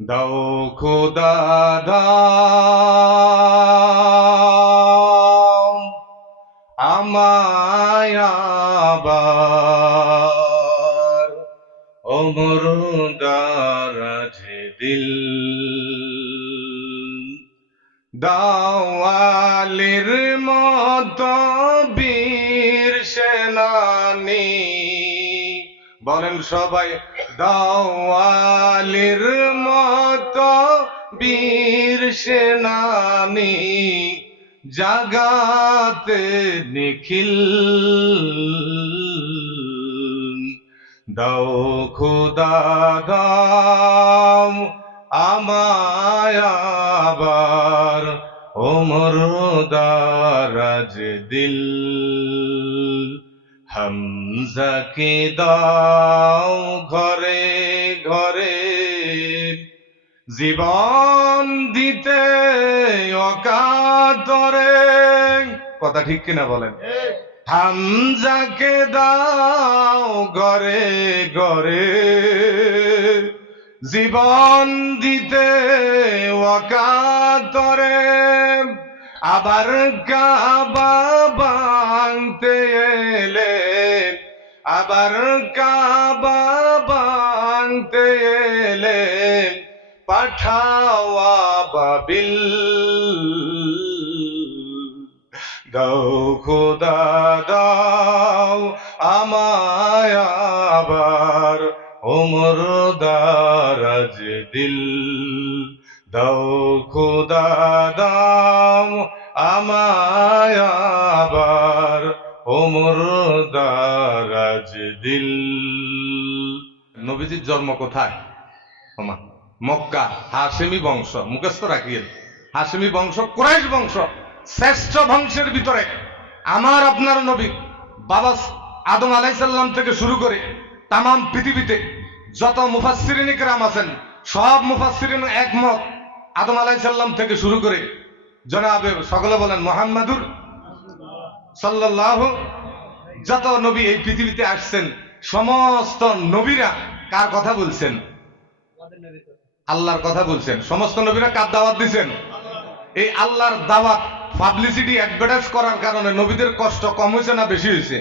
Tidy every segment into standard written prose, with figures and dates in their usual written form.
দাও খোদা দাও আমায় আবার ওমর দারাজ দিল দাওয়ালির মতো বীর সেনানি বলেন সবাই দাওয়ালির মতো বীর সেনানি জাগাতে নিখিল দাও খোদা দাও আমায় আবার ওমর দারাজ দিল হামজাকে দাও ঘরে ঘরে জীবন দিতে অকাতরে কথা ঠিক কিনা বলেন হামজাকে দাও ঘরে ঘরে জীবন দিতে অকাতরে আবার কাবা ভাঙতে এলে আবার কাবা ভাঙতে এলে পাঠাওয়া বাবিল দাও খোদা দাও আমায় আবার ওমর দারাজ দিল দাও খোদা দাও আমায় আবার ওমর দারাজ দিল নবীজির জন্ম কোথায় মক্কা হাশেমি বংশ মুখস্থ রাখিয়েন হাশেমি বংশ কুরাইশ বংশ শ্রেষ্ঠ বংশের ভিতরে আমার আপনার নবী বাবা আদম আলাইহিস সালাম থেকে শুরু করে তামাম পৃথিবীতে যত মুফাসসিরিন ইকরাম আছেন সব মুফাসসিরিন একমত আদম আলাইহিস সালাম থেকে শুরু করে জনাবে সকলে বলেন মুহাম্মাদুর সাল্লাল্লাহু যত নবী এই পৃথিবীতে আসছেন সমস্ত নবীরা কার কথা বলছেন আল্লাহর কথা বলছেন সমস্ত নবীরা কার দাওয়াত দিয়েছেন এই আল্লাহর দাওয়াত পাবলিসিটি অ্যাডভার্টাইজ করার কারণে নবীদের কষ্ট কম হয়েছে না বেশি হয়েছে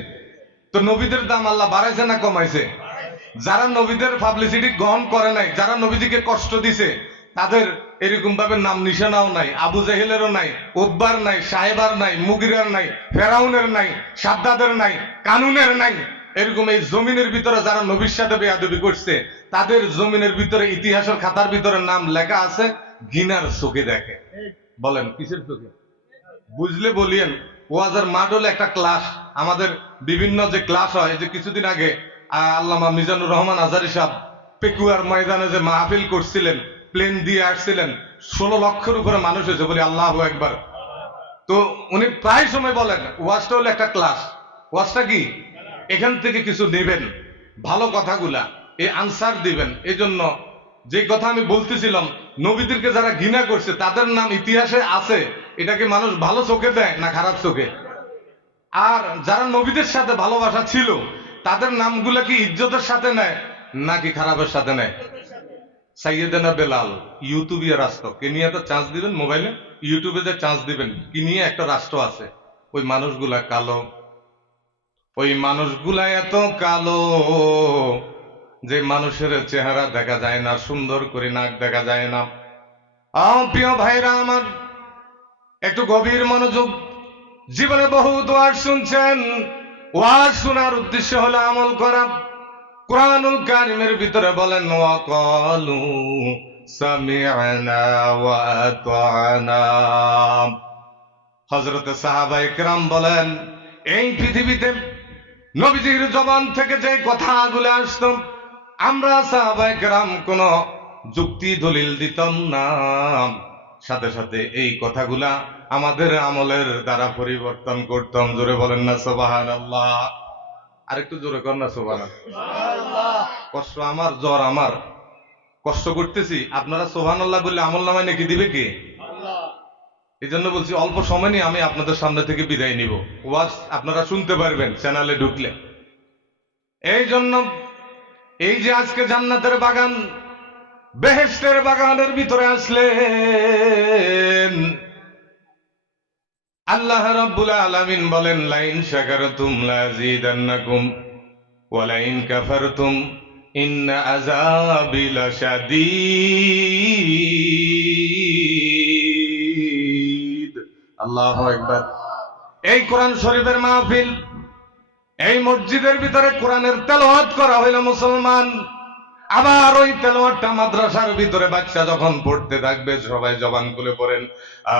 তো নবীদের দাম আল্লাহ বাড়াইছে না কমাইছে যারা নবীদের পাবলিসিটি গ্রহণ করে নাই যারা নবীজিকে কষ্ট দিছে তাদের এরকম ভাবে নাম নিশানাও নাই আবু জাহেলেরও নাই উতবার নাই সাহেবার নাই মুগিরার নাই ফেরাউনের নাই সাদ্দাদের নাই কানুনের নাই এরকম এই জমিনের ভিতরে যারা নবীর সাথে বেয়াদবি করছে তাদের জমিনের ভিতরে ইতিহাসের খাতার ভিতরে নাম লেখা আছে ঘৃণার চোখে দেখে বলেন কিসের চোখে বুঝলে বলিয়েন ওয়াজের মাঠ হলো একটা ক্লাস আমাদের বিভিন্ন যে ক্লাস হয় যে কিছুদিন আগে আল্লামা মিজানুর রহমান আজারি সাহেব পেকুয়ার ময়দানে যে মাহফিল করছিলেন প্লেন দিয়ে আসছিলেন 16 লক্ষের উপরে মানুষ হয়েছে বলি আল্লাহু আকবার তো উনি প্রায় সময় বলেন ওয়াজটা হলো একটা ক্লাস ওয়াজটা কি এখান থেকে কিছু নেবেন ভালো কথাগুলা এই আনসার দিবেন এই জন্য যে কথা আমি বলতেছিলাম নবীদেরকে যারা ঘৃণা করছে তাদের নাম ইতিহাসে আছে এটাকে মানুষ ভালো চোখে দেয় না খারাপ চোখে আর যারা নবীদের সাথে ভালোবাসা ছিল তাদের নামগুলা কি ইজ্জতের সাথে নেয় নাকি খারাপের সাথে নেয় সাইয়েদেনা বেলাল ইউটিউবিয়া রাষ্ট্র কেনিয়াতে চান্স দিবেন মোবাইলে ইউটিউবে যে চান্স দিবেন কিনিয়া একটা রাষ্ট্র আছে ওই মানুষগুলা কালো ওই মানুষগুলা এত কালো যে মানুষের চেহারা দেখা যায় না সুন্দর করে নাক দেখা যায় না প্রিয় ভাইরা আমার একটু গভীর মনোযোগ জীবনে বহুত ওয়াজ শুনছেন ওয়াজ শোনার উদ্দেশ্য হলো আমল করা কুরআনুল কারীমের ভিতরে বলেন ওয়াকালু সামি'না ওয়া আতা'না হযরত সাহাবায়ে কেরাম বলেন এই পৃথিবীতে নবীজির জবান থেকে যে কথাগুলো আসতো আমরা সাহাবায়ে কেরাম কোনো যুক্তি দলিল দিতাম না সাথে সাথে এই কথাগুলা আমাদের আমলের দ্বারা পরিবর্তন করতাম জোরে বলেন না সুবহানাল্লাহ আরেকটু জোরে কর না সুবহানাল্লাহ কষ্ট আমার জ্বর আমার কষ্ট করতেছি আপনারা সুবহানাল্লাহ বললে আমল নামায় নাকি দিবে কে আল্লাহ এই জন্য বলছি অল্প সময় নিয়ে আমি আপনাদের সামনে থেকে বিদায় নিব ওয়াজ আপনারা শুনতে পারবেন চ্যানেলে ঢুকলে এই জন্য এই যে আজকে জান্নাতের বাগান বেহেশতের বাগানের ভিতরে আসলেন। আল্লাহ রাব্বুল আলামিন বলেন, লাইন শাকারতুম লাযীদান্নাকুম ওয়া লাইন কাফারতুম ইন্না আযাবি লাশাদীদ। আল্লাহু আকবার। এই কোরআন শরীফের মাহফিল, এই মসজিদের ভিতরে কোরআনের তেলাওয়াত করা হইল মুসলমান। আবার ওই তেলাওয়াতটা মাদ্রাসার ভিতরে বাচ্চা যখন পড়তে থাকবে, সবাই জবান খুলে পড়েন,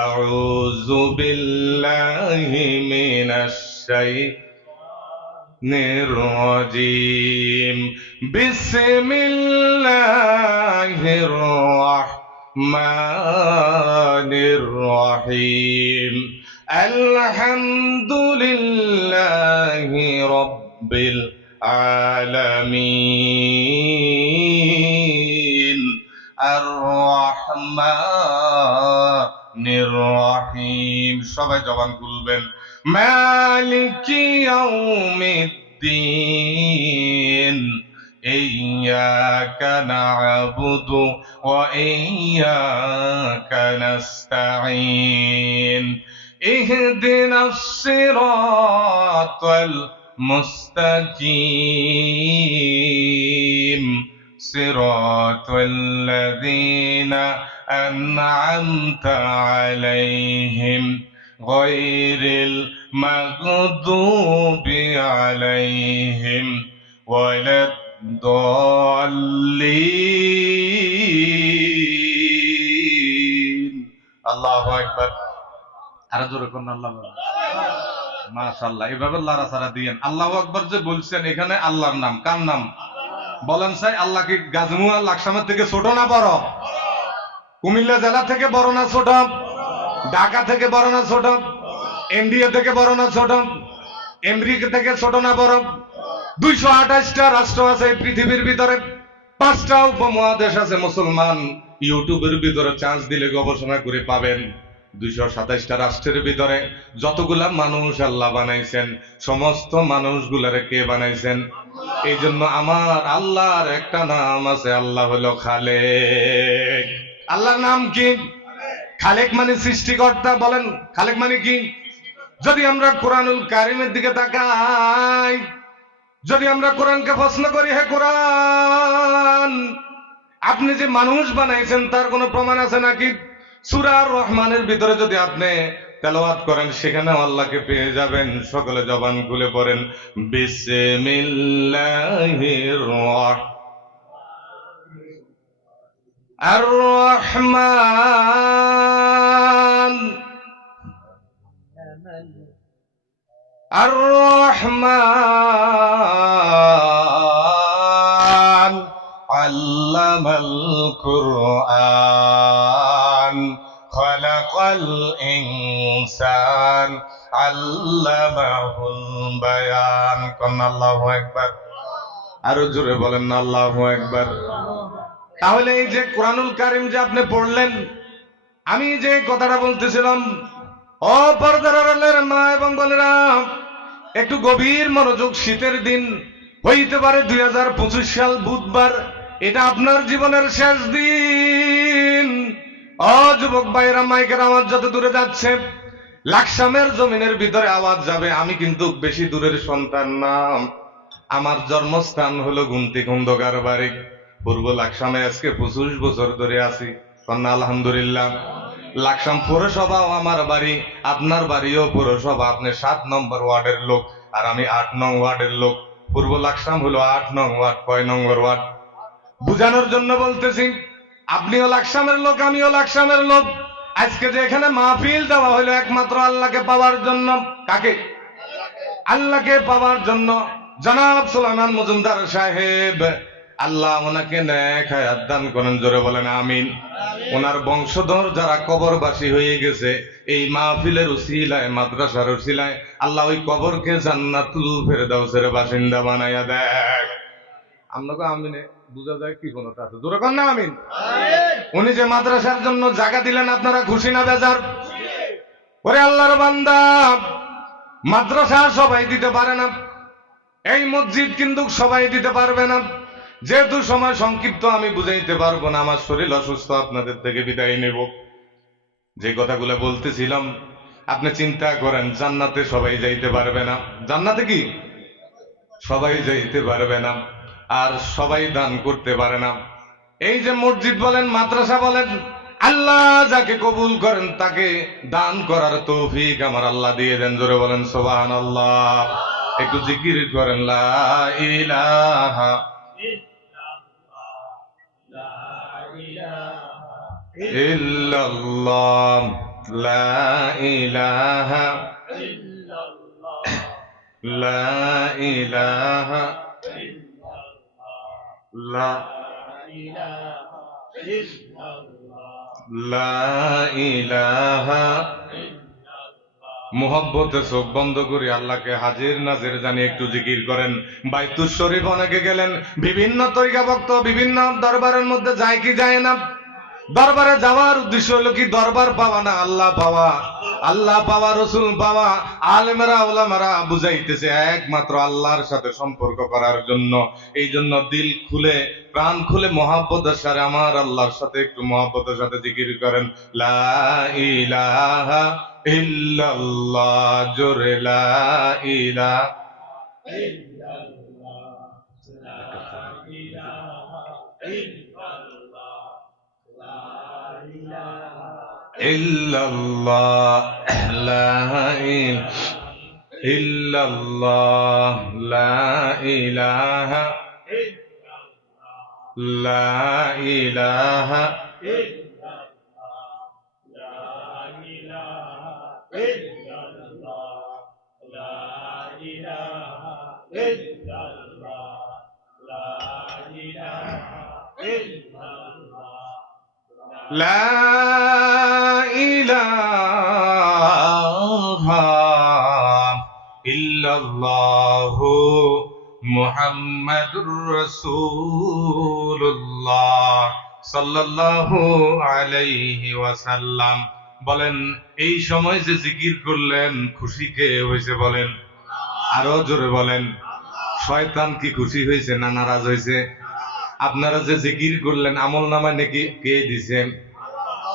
আউযু বিল্লাহি মিনাশ শাইতানির রাজিম, বিসমিল্লাহির রাহমানির রহিম, আলহামদুলিল্লাহি রাব্বিল আলামিন, আর রহমানির রহিম। সবাই জবান খুলবেন, মালিকি ইয়াউমিদ্দিন, ইয়্যাকা না'বুদু ওয়া ইয়্যাকা নাস্তাঈন, ইহদিনাস সিরাতাল মুস্তাকিম, সিরাতাল লাযীনা আন'আমতা আলাইহিম গায়রিল মাগদুবি আলাইহিম ওয়ালাদ-দাল্লিন। আল্লাহু আকবার। আর জোরে কোন আল্লাহু আকবার। মাশাআল্লাহ। এভাবে লাড়াচাড়া দিয়েন। আল্লাহু আকবার যে বলছেন, এখানে আল্লাহর নাম। কার নাম বলেন? চাই আল্লাহ কি গাজমুয়া লাকসামের থেকে ছোট না বড়? কুমিল্লা জেলা থেকে বড় না ছোট? ঢাকা থেকে বড় না ছোট? ইন্ডিয়া থেকে বড় না ছোট? আমেরিকা থেকে ছোট না বড়? 228টা রাষ্ট্র আছে এই পৃথিবীর ভিতরে, 5টা উপমহাদেশ আছে মুসলমান। ইউটিউবের ভিতরে চান্স দিলে গবেষণা করে পাবেন 227টা রাষ্ট্রের ভিতরে যতগুলা মানুষ আল্লাহ বানাইছেন, সমস্ত মানুষগুলারে কে বানাইছেন? এই জন্য আমার আল্লাহর একটা নাম আছে, আল্লাহ হলো খালেক। আল্লাহর নাম কি? খালেক মানে সৃষ্টিকর্তা। বলেন খালেক মানে কি? যদি আমরা কোরআনুল কারিমের দিকে তাকাই, যদি আমরা কোরআনকে প্রশ্ন করি, হে কোরআন, আপনি যে মানুষ বানাইছেন তার কোনো প্রমাণ আছে নাকি? সূরা আর রহমানের ভিতরে যদি আপনি তেলাওয়াত করেন, সেখানে আল্লাহকে পেয়ে যাবেন। সকলে জবান খুলে পড়েন, বিসমিল্লাহির আর রহমান আর রহমান আল্লামাল কুরআন খালাকাল ইনসান আল্লামাহুল বায়ান। কোন আল্লাহু আকবার। আরো জোরে বলেন না আল্লাহু আকবার। তাহলে এই যে কোরআনুল কারীম যে আপনি পড়লেন, আমি যে কথাটা বলতেছিলাম, ও পর্দার আড়ালের মা এবং বোনেরা, একটু গভীর মনোযোগ। শীতের দিন হইতে পারে 2025 সাল বুধবার, এটা আপনার জীবনের শেষ দিন। ও যুবক ভাইরা, মাইকের আওয়াজ যত দূরে যাচ্ছে, লাকসামের জমিনের ভিতরে আওয়াজ যাবে। আমি কিন্তু বেশি দূরের সন্তান না, আমার জন্মস্থান হলো গুমতি খন্দকার বাড়ি, পূর্ব লাকসামে। আজকে 25 বছর ধরে আছি। কন্যা আলহামদুলিল্লাহ। লাকসাম পৌরসভাও আমার বাড়ি, আপনার বাড়িও পৌরসভা। আপনি 7 নম্বর ওয়ার্ডের লোক আর আমি 8 নং ওয়ার্ডের লোক। পূর্ব লাকসাম হলো 8 নং ওয়ার্ড। কয় নম্বর ওয়ার্ড? বুঝানোর জন্য বলতেছি, আপনিও লাকসামের লোক, আমিও লাকসামের লোক। আজকে যে এখানে মাহফিল দেওয়া হলো একমাত্র আল্লাহকে পাওয়ার জন্য। কাকে? আল্লাহকে পাওয়ার জন্য। জনাব সুলাইমান মজুমদার সাহেব, আল্লাহ ওনাকে নেক হায়াত দান করেন। জোরে বলেন আমিন। ওনার বংশধর যারা কবরবাসী হয়ে গেছে, এই মাহফিলের উসিলায়, মাদ্রাসার উসিলায় আল্লাহ ওই কবরকে জান্নাতুল ফেরদাউসের বাসিন্দা বানাইয়া দেখ। আপনাকে আমিনে বুঝা যায় কি কোনটা আছে? জোরে কর না আমিন। উনি যে মাদ্রাসার জন্য জায়গা দিলেন, আপনারা খুশি না বেজার? ওরে আল্লাহর বান্দা, মাদ্রাসা সবাই দিতে পারে না, এই মসজিদ কিন্তু সবাই দিতে পারবে না। যেহেতু সময় সংক্ষিপ্ত, আমি বুঝাইতে পারবো না, আমার শরীর অসুস্থ, আপনাদের থেকে বিদায় নেব। যে কথাগুলো বলতেছিলাম, আপনি চিন্তা করেন, জান্নাতে সবাই যাইতে পারবে না। জান্নাতে কি সবাই যাইতে পারবে না, আর সবাই দান করতে পারে না। এই যে মসজিদ বলেন, মাদ্রাসা বলেন, আল্লাহ যাকে কবুল করেন তাকে দান করার তৌফিক আমার আল্লাহ দিয়ে দেন। জোরে বলেন সুবহানাল্লাহ। একটু জিকির করেন, লা ইলাহা ইল্লাল্লাহ, লা ইলাহা, লা ইলাহা, লা ইলাহা। মুহাব্বতে চোখ বন্ধ করে আল্লাহকে হাজির নাজির জানিয়ে একটু জিকির করেন। বাইতুল শরীফ অনেকে গেলেন, বিভিন্ন তরিকা ভক্ত বিভিন্ন দরবারের মধ্যে যায় কি যায় না? দরবারে যাওয়ার উদ্দেশ্য হলো কি? দরবার পাওয়া না, আল্লাহ পাওয়া। আল্লাহ পাওয়া, রসুল পাওয়া। আলেমেরা ওলামারা বুঝাইতেছে একমাত্র আল্লাহর সাথে সম্পর্ক করার জন্য। এই জন্য দিল খুলে প্রাণ খুলে মহাব্বতের সাথে আমার আল্লাহর সাথে একটু মহাব্বতের সাথে জিকির করেন, লা ইলাহা ইল্লাল্লাহ। জোরে লা ইলাহা ইল্লাল্লাহ, লা ইল্লাল্লাহ, লা ইলাহা, লা ইলাহা, লা ইলাহা ইল্লাল্লাহু মুহাম্মাদুর রাসূলুল্লাহ সাল্লাল্লাহু আলাইহি ওয়াসাল্লাম। বলেন, এই সময় যে জিকির করলেন, খুশি কে হয়েছে বলেন? আরো জোরে বলেন। শয়তান কি খুশি হয়েছে না নারাজ হয়েছে? আপনারা যে জিকির করলেন, আমল নামায় নাকি কে দিছেন?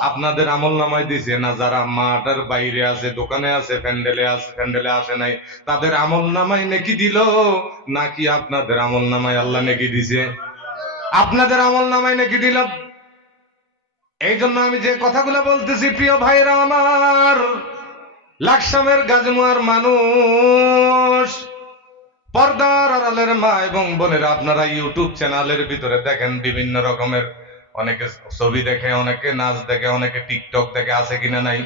আপনাদের আমল নামায় দিছে না? যারা মাঠের বাইরে আছে, দোকানে আছে, প্যান্ডেলে আসে নাই, তাদের আমল নামায় নাকি দিল, নাকি আপনাদের আমল নামায় আল্লাহ নাকি দিছে? আপনাদের আমল নামায় নাকি দিল। এই জন্য আমি যে কথাগুলো বলতেছি, প্রিয় ভাইরা আমার, লাকসামের গাজমুয়ার মানুষ, পর্দার আড়ালের মা এবং বোনেরা, আপনারা ইউটিউব চ্যানেলের ভিতরে দেখেন বিভিন্ন রকমের, অনেকে ছবি দেখে, অনেকে নাচ দেখে, অনেকে টিকটক দেখে, আছে কিনা নাই?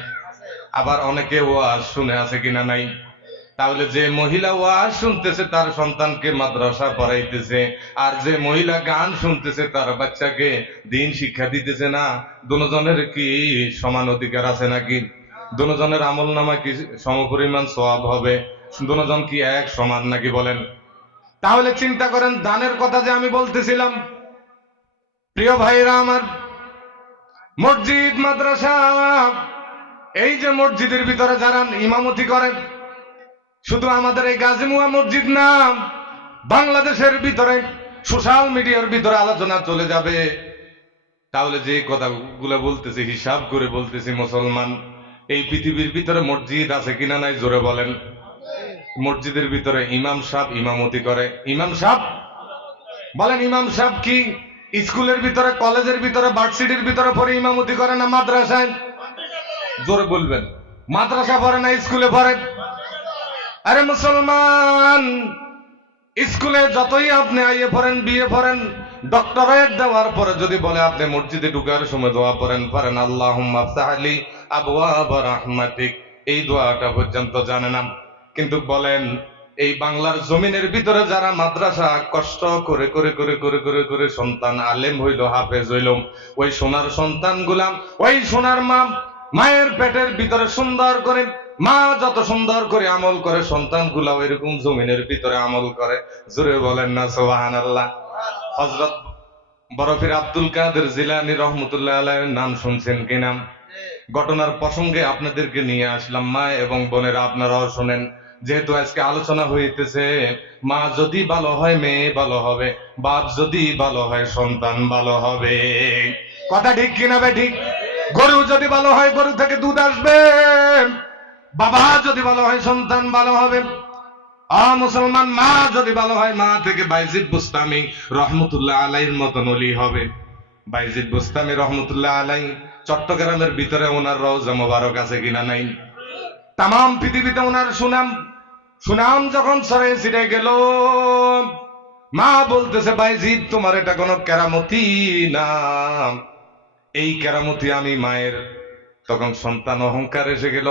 আবার অনেকে ওয়াজ শুনে, আছে কিনা নাই? তাহলে যে মহিলা ওয়াজ শুনতেছে তার সন্তানকে মাদ্রাসা পড়াইতেছে, আর যে মহিলা গান শুনতেছে তার বাচ্চাকে দিন শিক্ষা দিতেছে না, দুজনের কি সমান অধিকার আছে নাকি? দুজনের আমল নামা কি সমপরিমাণ সওয়াব হবে? দুজন কি এক সমান নাকি বলেন? তাহলে চিন্তা করেন, দানের কথা যে আমি বলতেছিলাম, প্রিয় ভাইরা আমার, মসজিদ মাদ্রাসা, এই যে মসজিদের ভিতরে যারা ইমামতি করেন, শুধু আমাদের এই গাজীমুয়া মসজিদ না, বাংলাদেশের ভিতরে সোশ্যাল মিডিয়ার ভিতরে আলোচনা চলে যাবে। তাহলে যে কথাগুলো বলতেছি হিসাব করে বলতেছি, মুসলমান, এই পৃথিবীর ভিতরে মসজিদ আছে কিনা নাই জোরে বলেন? মসজিদের ভিতরে ইমাম সাহেব ইমামতি করে। ইমাম সাহেব বলেন, ইমাম সাহেব কি স্কুলের ভিতরে, কলেজের ভিতরে, ভার্সিটির ভিতরে পড়ে ইমামতি করে না মাদ্রাসায়? জোরে বলবেন। মাদ্রাসা পড়ে না স্কুলে পড়ে? আরে মুসলমান, স্কুলে যতই আপনি আইয়ে পড়েন, বিয়ে পড়েন, ডক্টরেট দেওয়ার পরে যদি বলে আপনি মসজিদে ঢুকার সময় দোয়া পড়েন, আল্লাহুম্মা আফতাহ লি আবওয়াব রাহমাতিক, এই দোয়াটা পর্যন্ত জানে না। কিন্তু বলেন, এই বাংলার জমিনের ভিতরে যারা মাদ্রাসা কষ্ট করে করে করে করে করে করে সন্তান আলেম হইল, হাফেজ হইল, ওই সোনার সন্তান গুলাম, ওই সোনার মা, মায়ের পেটের ভিতরে সুন্দর করে, মা যত সুন্দর করে আমল করে, সন্তান গুলা ওইরকম জমিনের ভিতরে আমল করে। জোরে বলেন না সুবহানাল্লাহ। হযরত বরফির আব্দুল কাদের জিলানী রহমতুল্লাহ আলাইহির নাম শুনছেন কিনা? ঘটনার প্রসঙ্গে আপনাদেরকে নিয়ে আসলাম, মা এবং বোনেরা আপনারাও শোনেন। যেহেতু আজকে আলোচনা হইতেছে, মা যদি ভালো হয় মেয়ে ভালো হবে, বাপ যদি ভালো হয় সন্তান ভালো হবে। কথা ঠিক কিনা বে ঠিক? গরু যদি ভালো হয় গরু থেকে দুধ আসবে, বাবা যদি ভালো হয় সন্তান ভালো হবে। মুসলমান মা যদি ভালো হয় মা থেকে বাইজিদ বুস্তামি রহমতুল্লাহ আলাইহির মতন ওলি হবে। বাইজিদ বুস্তামি রহমতুল্লাহ আলাই চট্টগ্রামের ভিতরে ওনার রওজা মোবারক আছে কিনা নাই? তাম পৃথিবীতে ওনার সুনাম সুনাম যখন ছড়িয়ে ছিটে গেল, মা বলতেছে বাইজিদ তোমার এটা কোনো কেরামতি না, এই কেরামতি আমি মায়ের। তখন সন্তান অহংকার এসে গেল,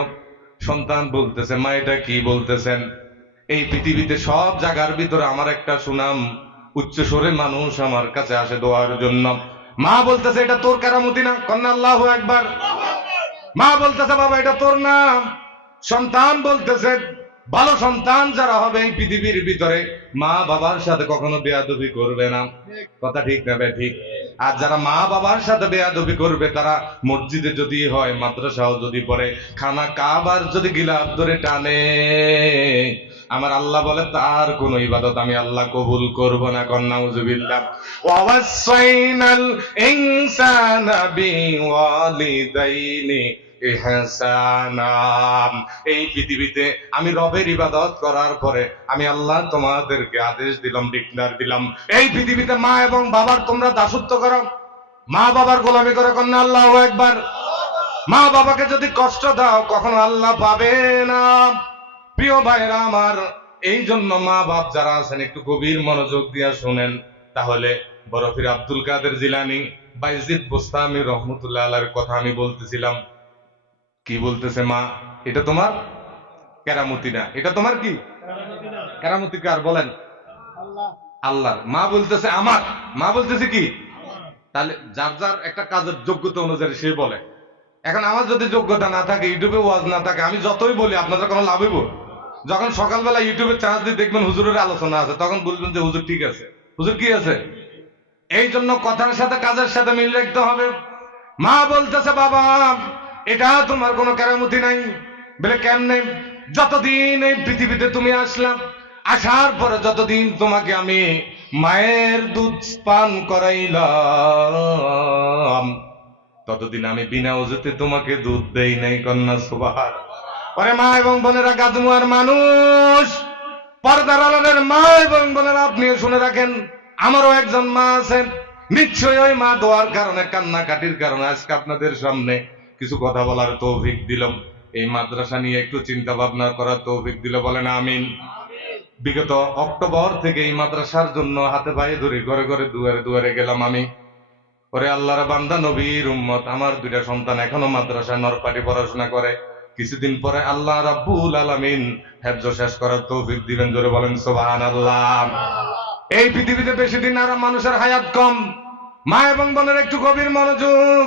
সন্তান বলতেছে মা এটা কি বলতেছেন? এই পৃথিবীতে সব জায়গার ভিতরে আমার একটা সুনাম, উচ্চ স্বরে মানুষ আমার কাছে আসে দোয়ার জন্য। মা বলতেছে এটা তোর কেরামতি না, কন্যা আল্লাহু আকবার। মা বলতেছে বাবা এটা তোর নাম। সন্তান বলতেছে ভালো সন্তান যারা হবে এই পৃথিবীর ভিতরে মা বাবার সাথে কখনো বেয়াদবি করবে না। কথা ঠিক না বে ঠিক? আর যারা মা বাবার সাথে বেয়াদবি করবে তারা মসজিদে যদি হয়, মাদ্রাসাও যদি পড়ে, খানা কাবার যদি গিলাফ ধরে টানে, আমার আল্লাহ বলে তার কোন ইবাদত আমি আল্লাহ কবুল করব না। নাউযুবিল্লাহ। ওয়াসাইনাল ইনসানা বিওয়ালিদাইনি ইহসানা। এই পৃথিবীতে আমি রবের ইবাদত করার পরে আমি আল্লাহ তোমাদেরকে আদেশ দিলাম, ডিক্লার দিলাম, এই পৃথিবীতে মা এবং বাবার তোমরা দাসত্ব করো, মা বাবার গোলামি করে। কন্যা আল্লাহু আকবার। মা বাবাকে যদি কষ্ট দাও কখনো আল্লাহ পাবে না। প্রিয় ভাইরা আমার, এই জন্য মা বাপ যারা আছেন একটু গভীর মনোযোগ দিয়ে শুনেন। তাহলে বরফির আব্দুল কাদের জিলানী বাইজিদ বুস্তামি রহমতুল্লাহ আলাইহির কথা আমি বলতেছিলাম। কি বলতেছে? মা এটা তোমার কেরামতি না, এটা তোমার কি কেরামতি? কার বলেন? আল্লাহর। মা বলতেছে আমার। মা বলতেছে কি? তাহলে যার যার একটা কাজের যোগ্যতা অনুযায়ী সে বলে। এখন আমার যদি যোগ্যতা না থাকে, ইউটিউবে ওয়াজ না থাকে, আমি যতই বলি আপনাদের কোনো লাভ হইব? যখন সকালবেলা ইউটিউবে চার্জ দিয়ে দেখবেন হুজুরের আলোচনা আছে, তখন বলবেন যে হুজুর ঠিক আছে। হুজুর কি আছে? এই জন্য কথার সাথে কাজের সাথে মিল রাখতে হবে। মা বলতেছে বাবা এটা তোমার কোনো কেরামতি নাই। বলে কেমনে? যতদিন এই পৃথিবীতে তুমি আসলাম, আসার পরে যতদিন তোমাকে আমি মায়ের দুধ পান করাইলাম, ততদিন আমি বিনা ওজুতে তোমাকে দুধ দেই নাই। কন্যা সুবহান। পরে মা এবং বোনেরা, গাজমুয়ার মানুষ, পর্দার আড়ালের মা এবং বোনেরা, আপনি শুনে রাখেন, আমারও একজন মা আছেন। নিশ্চয়ই ওই মা দোয়ার কারণে, কান্নাকাটির কারণে আজকে আপনাদের সামনে কিছু কথা বলার তৌফিক দিলাম। এই মাদ্রাসা নিয়ে একটু চিন্তা ভাবনা করার তৌফিক দিল। বলেন আমিন। বিগত অক্টোবর থেকে এই মাদ্রাসার জন্য হাতে পায়ে ধরে ঘরে ঘরে দুয়ারে দুয়ারে গেলাম আমি। ওরে আল্লাহর বান্দা, নবীর উম্মত, আমার দুইটা সন্তান এখনো মাদ্রাসায় নরপাটি পড়াশোনা করে। কিছুদিন পরে আল্লাহ রাব্বুল আলামিন হেফজ শেষ করার তৌফিক দিবেন। জোরে বলেন সুবহানাল্লাহ। এই পৃথিবীতে বেশি দিন আর মানুষের হায়াত কম। মা এবং বোনের একটু গভীর মনোযোগ।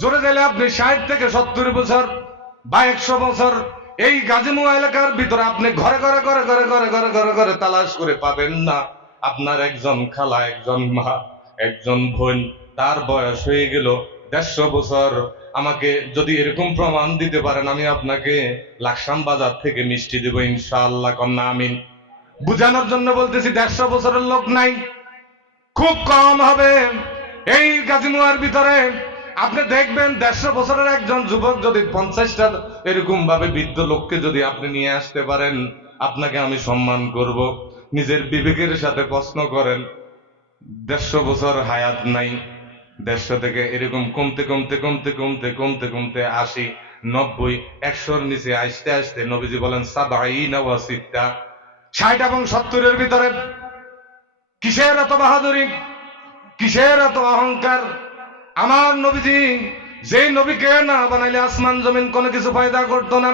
জোরে দিলে আপনি 60 থেকে 70 বছর বা 100 বছর এই গাজীমুয়া এলাকার ভিতরে আপনি ঘরে ঘরে ঘরে ঘরে ঘরে ঘরে ঘরে ঘরে তালাশ করে পাবেন না আপনার একজন খালা, একজন মা, একজন বোন, তার বয়স হয়ে গেল 150 বছর। আমাকে যদি এরকম প্রমাণ দিতে পারেন, আমি আপনাকে লাকসাম বাজার থেকে মিষ্টি দেব ইনশাআল্লাহ। কন্যা আমিন। বুঝানোর জন্য বলতেছি, 150 বছরের লোক নাই, খুব কম হবে এই গাজীমুয়ার ভিতরে। আপনি দেখবেন 150 বছরের একজন যুবক যদি 50টা এরকম ভাবে বৃদ্ধ লোককে যদি আপনি নিয়ে আসতে পারেন, আপনাকে আমি সম্মান করব। নিজের বিবেকের সাথে প্রশ্ন করেন, 150 বছর হায়াত নাই, 150 থেকে এরকম কমতে কমতে কমতে কমতে কমতে কমতে 80, 90, 100-র নিচে আসতে আসতে নবীজি বলেন 70 ওয়া 60। 60 এবং 70-এর ভিতরে কিসের এত বাহাদুরি, কিসের এত অহংকার? আমার নবীজি, যেই নবীকে না বানাইলে আসমান জমিন কোনো কিছু পয়দা করতো না,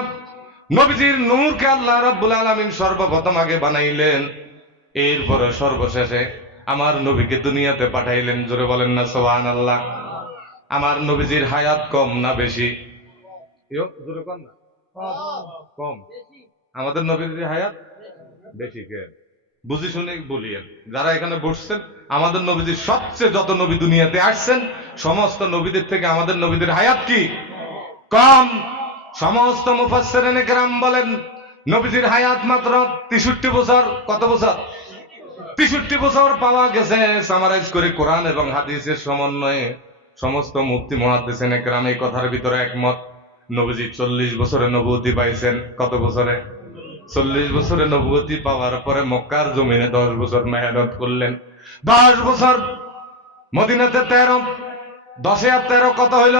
নবীজির নূরকে আল্লাহ রাব্বুল আলামিন সর্বপ্রথম আগে বানাইলেন, এরপরে সর্বশেষে আমার নবীকে দুনিয়াতে পাঠাইলেন। জোরে বলেন না সুবহানাল্লাহ। আমার নবীজির হায়াত কম না বেশি? জোরে কম না কম? আমাদের নবীজির হায়াত বেশি। কে বুঝি শুনে বলিয়েন যারা এখানে বসছেন, আমাদের নবীজির সবচেয়ে যত নবী দুনিয়াতে আসছেন সমস্ত নবীদের থেকে আমাদের নবীদের হায়াত কি কম? সমস্ত মুফাসসিরিনে কেরাম বলেন নবীজির হায়াত মাত্র 63 বছর। কত বছর? 63 বছর পাওয়া গেছে সামারাইজ করে কোরআন এবং হাদিসের সমন্বয়ে। সমস্ত মুফতি মুহাদ্দিসিন একরাম এই কথার ভিতরে একমত, নবীজি 40 বছরে নবুয়তি পাইছেন। কত বছরে? 40 বছরে নবুয়তি পাওয়ার পরে মক্কার জমিনে 10 বছর মেহনত করলেন। 10 বছর মদিনাতে 13, 10 আর 13 কত হইল?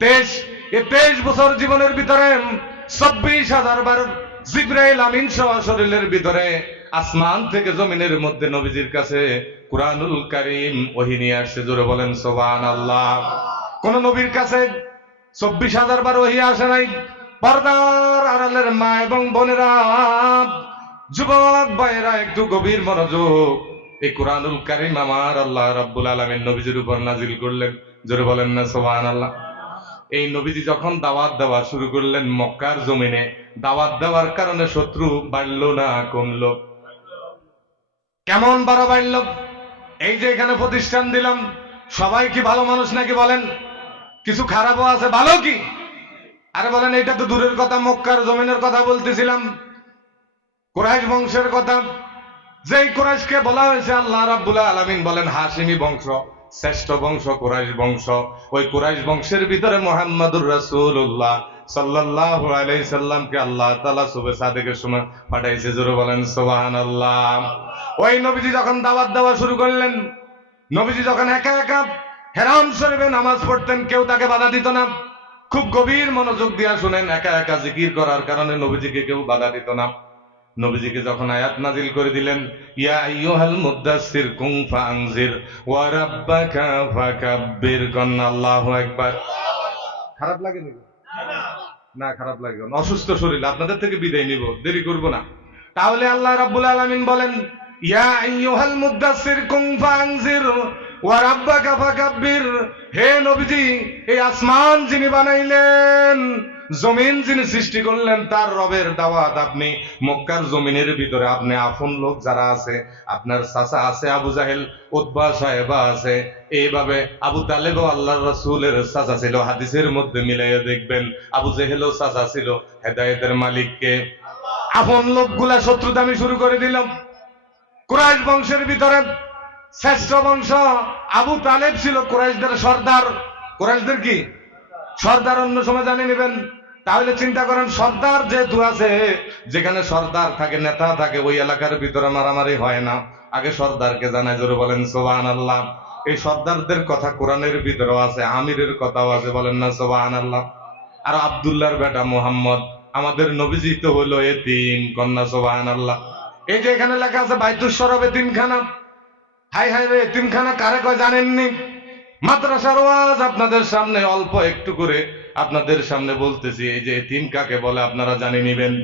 23। এই 23 বছর জীবনের ভিতরে 24,000 বার জিবরাইল আমিন সহ শরীরের ভিতরে আসমান থেকে জমিনের মধ্যে নবীজির কাছে কুরআনুল কারীম ওহী নিয়ে আসছে। জোরে বলেন সুবহানাল্লাহ। কোন নবীর কাছে 24,000 বার ওহী আসে নাই। পর্দার আড়ালের মা এবং বোনেরা, যুবক ভাইয়েরা, একটু গভীর মনোযোগ। এই কুরআনুল কারীম আমার আল্লাহ রাব্বুল আলামিন নবীজির উপর নাজিল করলেন। জোরে বলেন না সুবহানাল্লাহ। এই নবীজি যখন দাওয়াত দেওয়া শুরু করলেন মক্কার জমিনে, দাওয়াত দেওয়ার কারণে শত্রু বাড়লো না কমলো? কেমন বাড়া বাড়লো? এই যে এখানে প্রতিষ্ঠান দিলাম, সবাই কি ভালো মানুষ নাকি বলেন? কিছু খারাপও আছে, ভালো কি? আরে বলেন, এটা তো দূরের কথা, মক্কার জমিনের কথা বলতেছিলাম, কুরাইশ বংশের কথা। যেই কুরাইশকে বলা হয়েছে আল্লাহ রাব্বুল আলামিন বলেন হাশিমি বংশ, শ্রেষ্ঠ বংশ কুরাইশ বংশ। ওই কুরাইশ বংশের ভিতরে মুহাম্মাদুর রাসূলুল্লাহ সাল্লাল্লাহু আলাইহি সাল্লামকে আল্লাহ তাআলা সুবে সাদেকের সময় পাঠাইছে। জোরে বলেন সুবহানাল্লাহ। ওই নবীজি যখন দাওয়াত দেওয়া শুরু করলেন, নবীজি যখন একা একা হেরাম শরীফে নামাজ পড়তেন, কেউ তাকে বাধা দিত না। খুব গভীর মনোযোগ দিয়া শুনেন, একা একা জিকির করার কারণে নবীজিকে কেউ বাধা দিত না। নবীজিকে যখন আয়াত নাজিল করে দিলেন, ইয়া আইয়ুহাল মুদ্দাসসির কুম ফাআনজির ওয়া রাব্বাকা ফাকাব্বির, কন্না আল্লাহু আকবার। খারাপ লাগে নাকি? না, খারাপ লাগে না। অসুস্থ শরীর, আপনাদের থেকে বিদায় নিব, দেরি করব না। তাহলে আল্লাহ রাব্বুল আলামিন বলেন, ইয়া আইয়ুহাল মুদ্দাসসির কুম ফাআনজির ওয়া রাব্বাকা ফাকাব্বির। হে নবীজি, এই আসমান যিনি বানাইলেন, জমিন যিনি সৃষ্টি করলেন, তার রবের দাওয়াত আপনি মক্কার জমিনের ভিতরে, আপনি আপন লোক যারা আছে, আপনার চাচা আছে আবু জাহেল, উতবা সাহেবা আছে, এইভাবে আবু তালেবও আল্লাহর রাসূলের চাচা ছিল। হাদিসের মধ্যে মিলাইয়া দেখবেন আবু জেহেলও চাচা ছিল। হেদায়েতের মালিককে। আপন লোকগুলা শত্রুতামি শুরু করে দিলাম। কুরাইশ বংশের ভিতরে শ্রেষ্ঠ বংশ আবু তালেব ছিল কুরাইশদের সর্দার। কুরাইশদের কি সর্দার? অন্য সময় জানিয়ে নেবেন। তাহলে চিন্তা করেন, সর্দার যেহেতু আছে, যেখানে সর্দার থাকে, নেতা থাকে, ওই এলাকার ভিতরে মারামারি হয় না। আগে সর্দারকে জানায়। জোরে বলেন সুবহানাল্লাহ। এই সর্দারদের কথা কোরআনের ভিতরেও আছে, আমিরের কথাও আছে, বলেন না সুবহানাল্লাহ। আর আব্দুল্লাহর বেটা মুহাম্মদ, আমাদের নবীজি তো হলো এতিম, কন্যা সুবহানাল্লাহ। এই যে এখানে লেখা আছে বাইতুস শরফ এতিমখানা। হাই হাই রে, এতিমখানা কারে কয় জানেননি? মাদ্রাসার ওয়াজ আপনাদের সামনে অল্প একটু করে আপনাদের সামনে বলতেছি। এই যে এতিম কাকে বলে আপনারা জানি নিবেন।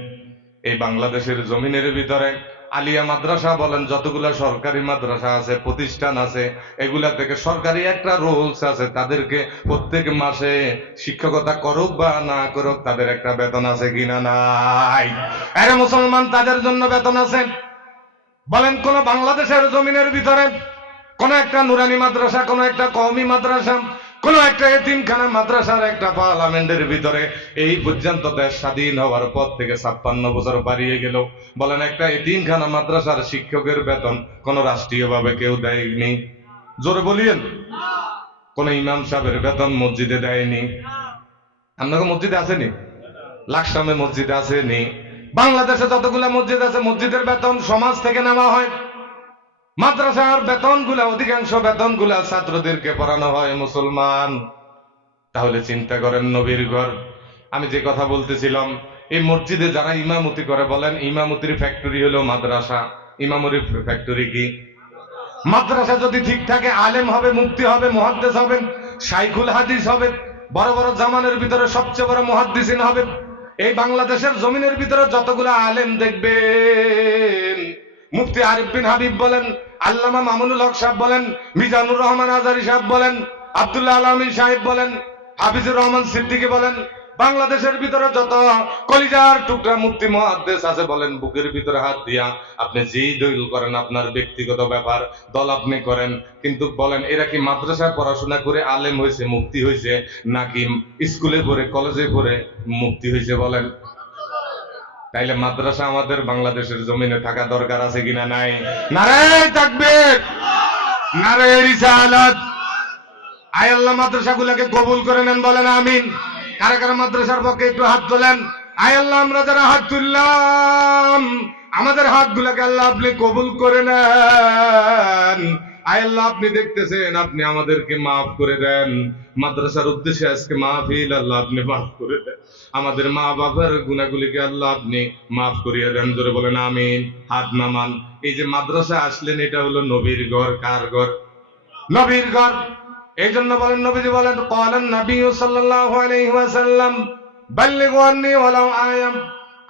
এই বাংলাদেশের জমিনের ভিতরে আলিয়া মাদ্রাসা বলেন, যতগুলা সরকারি মাদ্রাসা আছে, প্রতিষ্ঠান আছে, এগুলা থেকে সরকারি একটা রুলস আছে, তাদেরকে প্রত্যেক মাসে শিক্ষকতা করুক বা না করুক, তাদের একটা বেতন আছে কিনা? নাই। আরে মুসলমান, তাদের জন্য বেতন আছে। বলেন, কোন বাংলাদেশের জমিনের ভিতরে কোন একটা নুরানি মাদ্রাসা, কোন একটা কওমি মাদ্রাসা, কোন একটা এতিমখানা মাদ্রাসার একটা পার্লামেন্টের ভিতরে এই পর্যন্ত দেশ স্বাধীন হওয়ার পর থেকে 56 বছর বাড়িয়ে গেল, বলেন একটা এতিমখানা মাদ্রাসার শিক্ষকের বেতন কোন রাষ্ট্রীয়ভাবে কেউ দেয়নি? জোরে বলিয়েন। কোন ইমাম সাহেবের বেতন মসজিদে দেয়নি। আপনাকে মসজিদে আসেনি? লাকসামে মসজিদে আসেনি? বাংলাদেশে যতগুলা মসজিদ আছে, মসজিদের বেতন সমাজ থেকে নেওয়া হয়। মাদ্রাসার বেতনগুলা, অধিকাংশ বেতনগুলা ছাত্রদেরকে পড়ানো হয় মুসলমান। তাহলে চিন্তা করেন, নবীর ঘর। আমি যে কথা বলতেছিলাম, এই মসজিদে যারা ইমামতি করে, বলেন ইমামতির ফ্যাক্টরি হলো মাদ্রাসা। ইমামতির ফ্যাক্টরি কি? মাদ্রাসা যদি ঠিক থাকে, আলেম হবে, মুফতি হবে, মুহাদ্দিস হবে, শাইখুল হাদিস হবে, বড় বড় জামানের ভিতরে সবচেয়ে বড় মুহাদ্দিসিন হবে। এই বাংলাদেশের জমিনের ভিতরে যতগুলো আলেম দেখবেন, মুফতি আরিফ বিন হাবিব বলেন, আল্লামা মামুনুল হক সাহেব বলেন, মিজানুর রহমান আজারি সাহেব বলেন, আব্দুল্লাহ আলামী সাহেব বলেন, হাফিজুর রহমান সিদ্দিকী বলেন, বাংলাদেশের ভিতরে যত কলিজার টুকরা মুফতি মুহাদ্দিস আছে, বলেন বুকের ভিতরে হাত দিয়া আপনি যেই দলিল করেন আপনার ব্যক্তিগত ব্যাপার, দল আপনি করেন, কিন্তু বলেন এরা কি মাদ্রাসায় পড়াশোনা করে আলেম হয়েছে, মুফতি হয়েছে, নাকি স্কুলে পড়ে কলেজে পড়ে মুফতি হয়েছে? বলেন। তাইলে মাদ্রাসা আমাদের বাংলাদেশের জমিনে থাকা দরকার আছে কিনা নাই? নারে তাকবীর, নারে রিসালাত। আয় আল্লাহ মাদ্রাসাগুলোকে কবুল করে নেন, বলেন আমিন। কারা কারা মাদ্রাসার পক্ষে একটু হাত তোলেন। আয় আল্লাহ আমরা যারা হাত তুললাম আমাদের হাতগুলোকে আল্লাহ আপনি কবুল করে নেন। আয় আল্লাহ আপনি দেখতেছেন, আপনি আমাদেরকে মাফ করে দেন। মাদ্রাসার উদ্দেশ্যে আজকে মাহফিল, আল্লাহ আপনি মাফ করে দেন। আমাদের মা বাবার গুনাহগুলিকে আল্লাহ আপনি মাফ করিয়ে দেন। জোরে বলেন আমিন। হাত নামান। এই যে মাদ্রাসা আসলেন, এটা হলো নবীর ঘর। কার ঘর? নবীর ঘর। এই জন্য বলেন, নবীজি বলেন, ক্বালান নবী সাল্লাল্লাহু আলাইহি ওয়াসাল্লাম বাল্লিগু আন্নী ওয়ালাউ আয়া।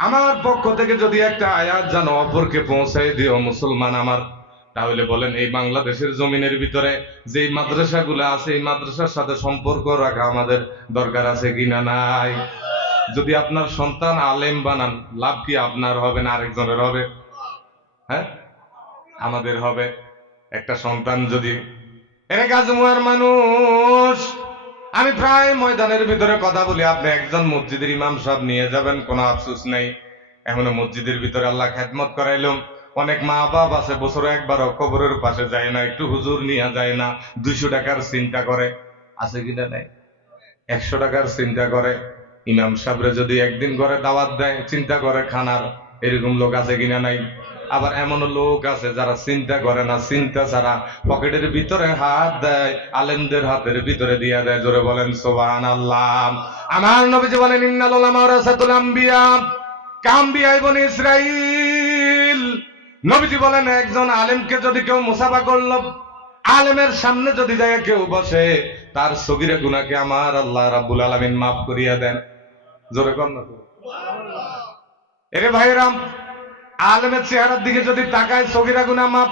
আমার পক্ষ থেকে যদি একটা আয়াত যেন অপরকে পৌঁছাই দিও মুসলমান আমার, তাহলে বলেন এই বাংলাদেশের জমিনের ভিতরে যে মাদ্রাসাগুলো আছে এই মাদ্রাসার সাথে সম্পর্ক রাখা আমাদের দরকার আছে কিনা নাই? যদি আপনার সন্তান আলেম বানান, লাভ কি আপনার হবে না আরেকজনের হবে? হ্যাঁ, আমাদের হবে। একটা সন্তান যদি এর গাজমুয়ার মানুষ, আমি প্রায় ময়দানের ভিতরে কথা বলি, আপনি একজন মসজিদের ইমাম সাহেব নিয়ে যাবেন, কোনো আফসোস নেই। এখনো মসজিদের ভিতরে আল্লাহ খেদমত করাইলাম। অনেক মা বাপ আছে বছরে একবারও কবরের পাশে যায় না, একটু হুজুর নিয়ে যায় না, 200 টাকার চিন্তা করে। আছে কিনা নাই? 100 টাকার চিন্তা করে। ইমাম সাহেবরে যদি একদিন ঘরে দাওয়াত দেয়, চিন্তা করে খানার। এরকম লোক আছে কিনা নাই? আবার এমন লোক আছে যারা চিন্তা করে না, চিন্তা ছাড়া পকেটের ভিতরে হাত দেয়, আলেমদের হাতের ভিতরে দিয়া দেয়। জোরে বলেন সুবহানাল্লাহ। আমার নবীজি বলেন, ইন্নাল উলামা ওয়ারাসাতুল আম্বিয়া কাম্বিয়া ইবনে ইসরাইল। নবীজি বলেন, একজন আলেমকে যদি কেউ মুসাফা করলো, আলেমের সামনে যদি যায় কেউ বসে, তার সগীরা গুনাহকে আমার আল্লাহ রাব্বুল আলামিন মাফ করিয়া দেন। জোরে কর না। এরে ভাইরাম, আলেমের চেহারার দিকে যদি তাকায় সগীরা গুনাহ মাফ।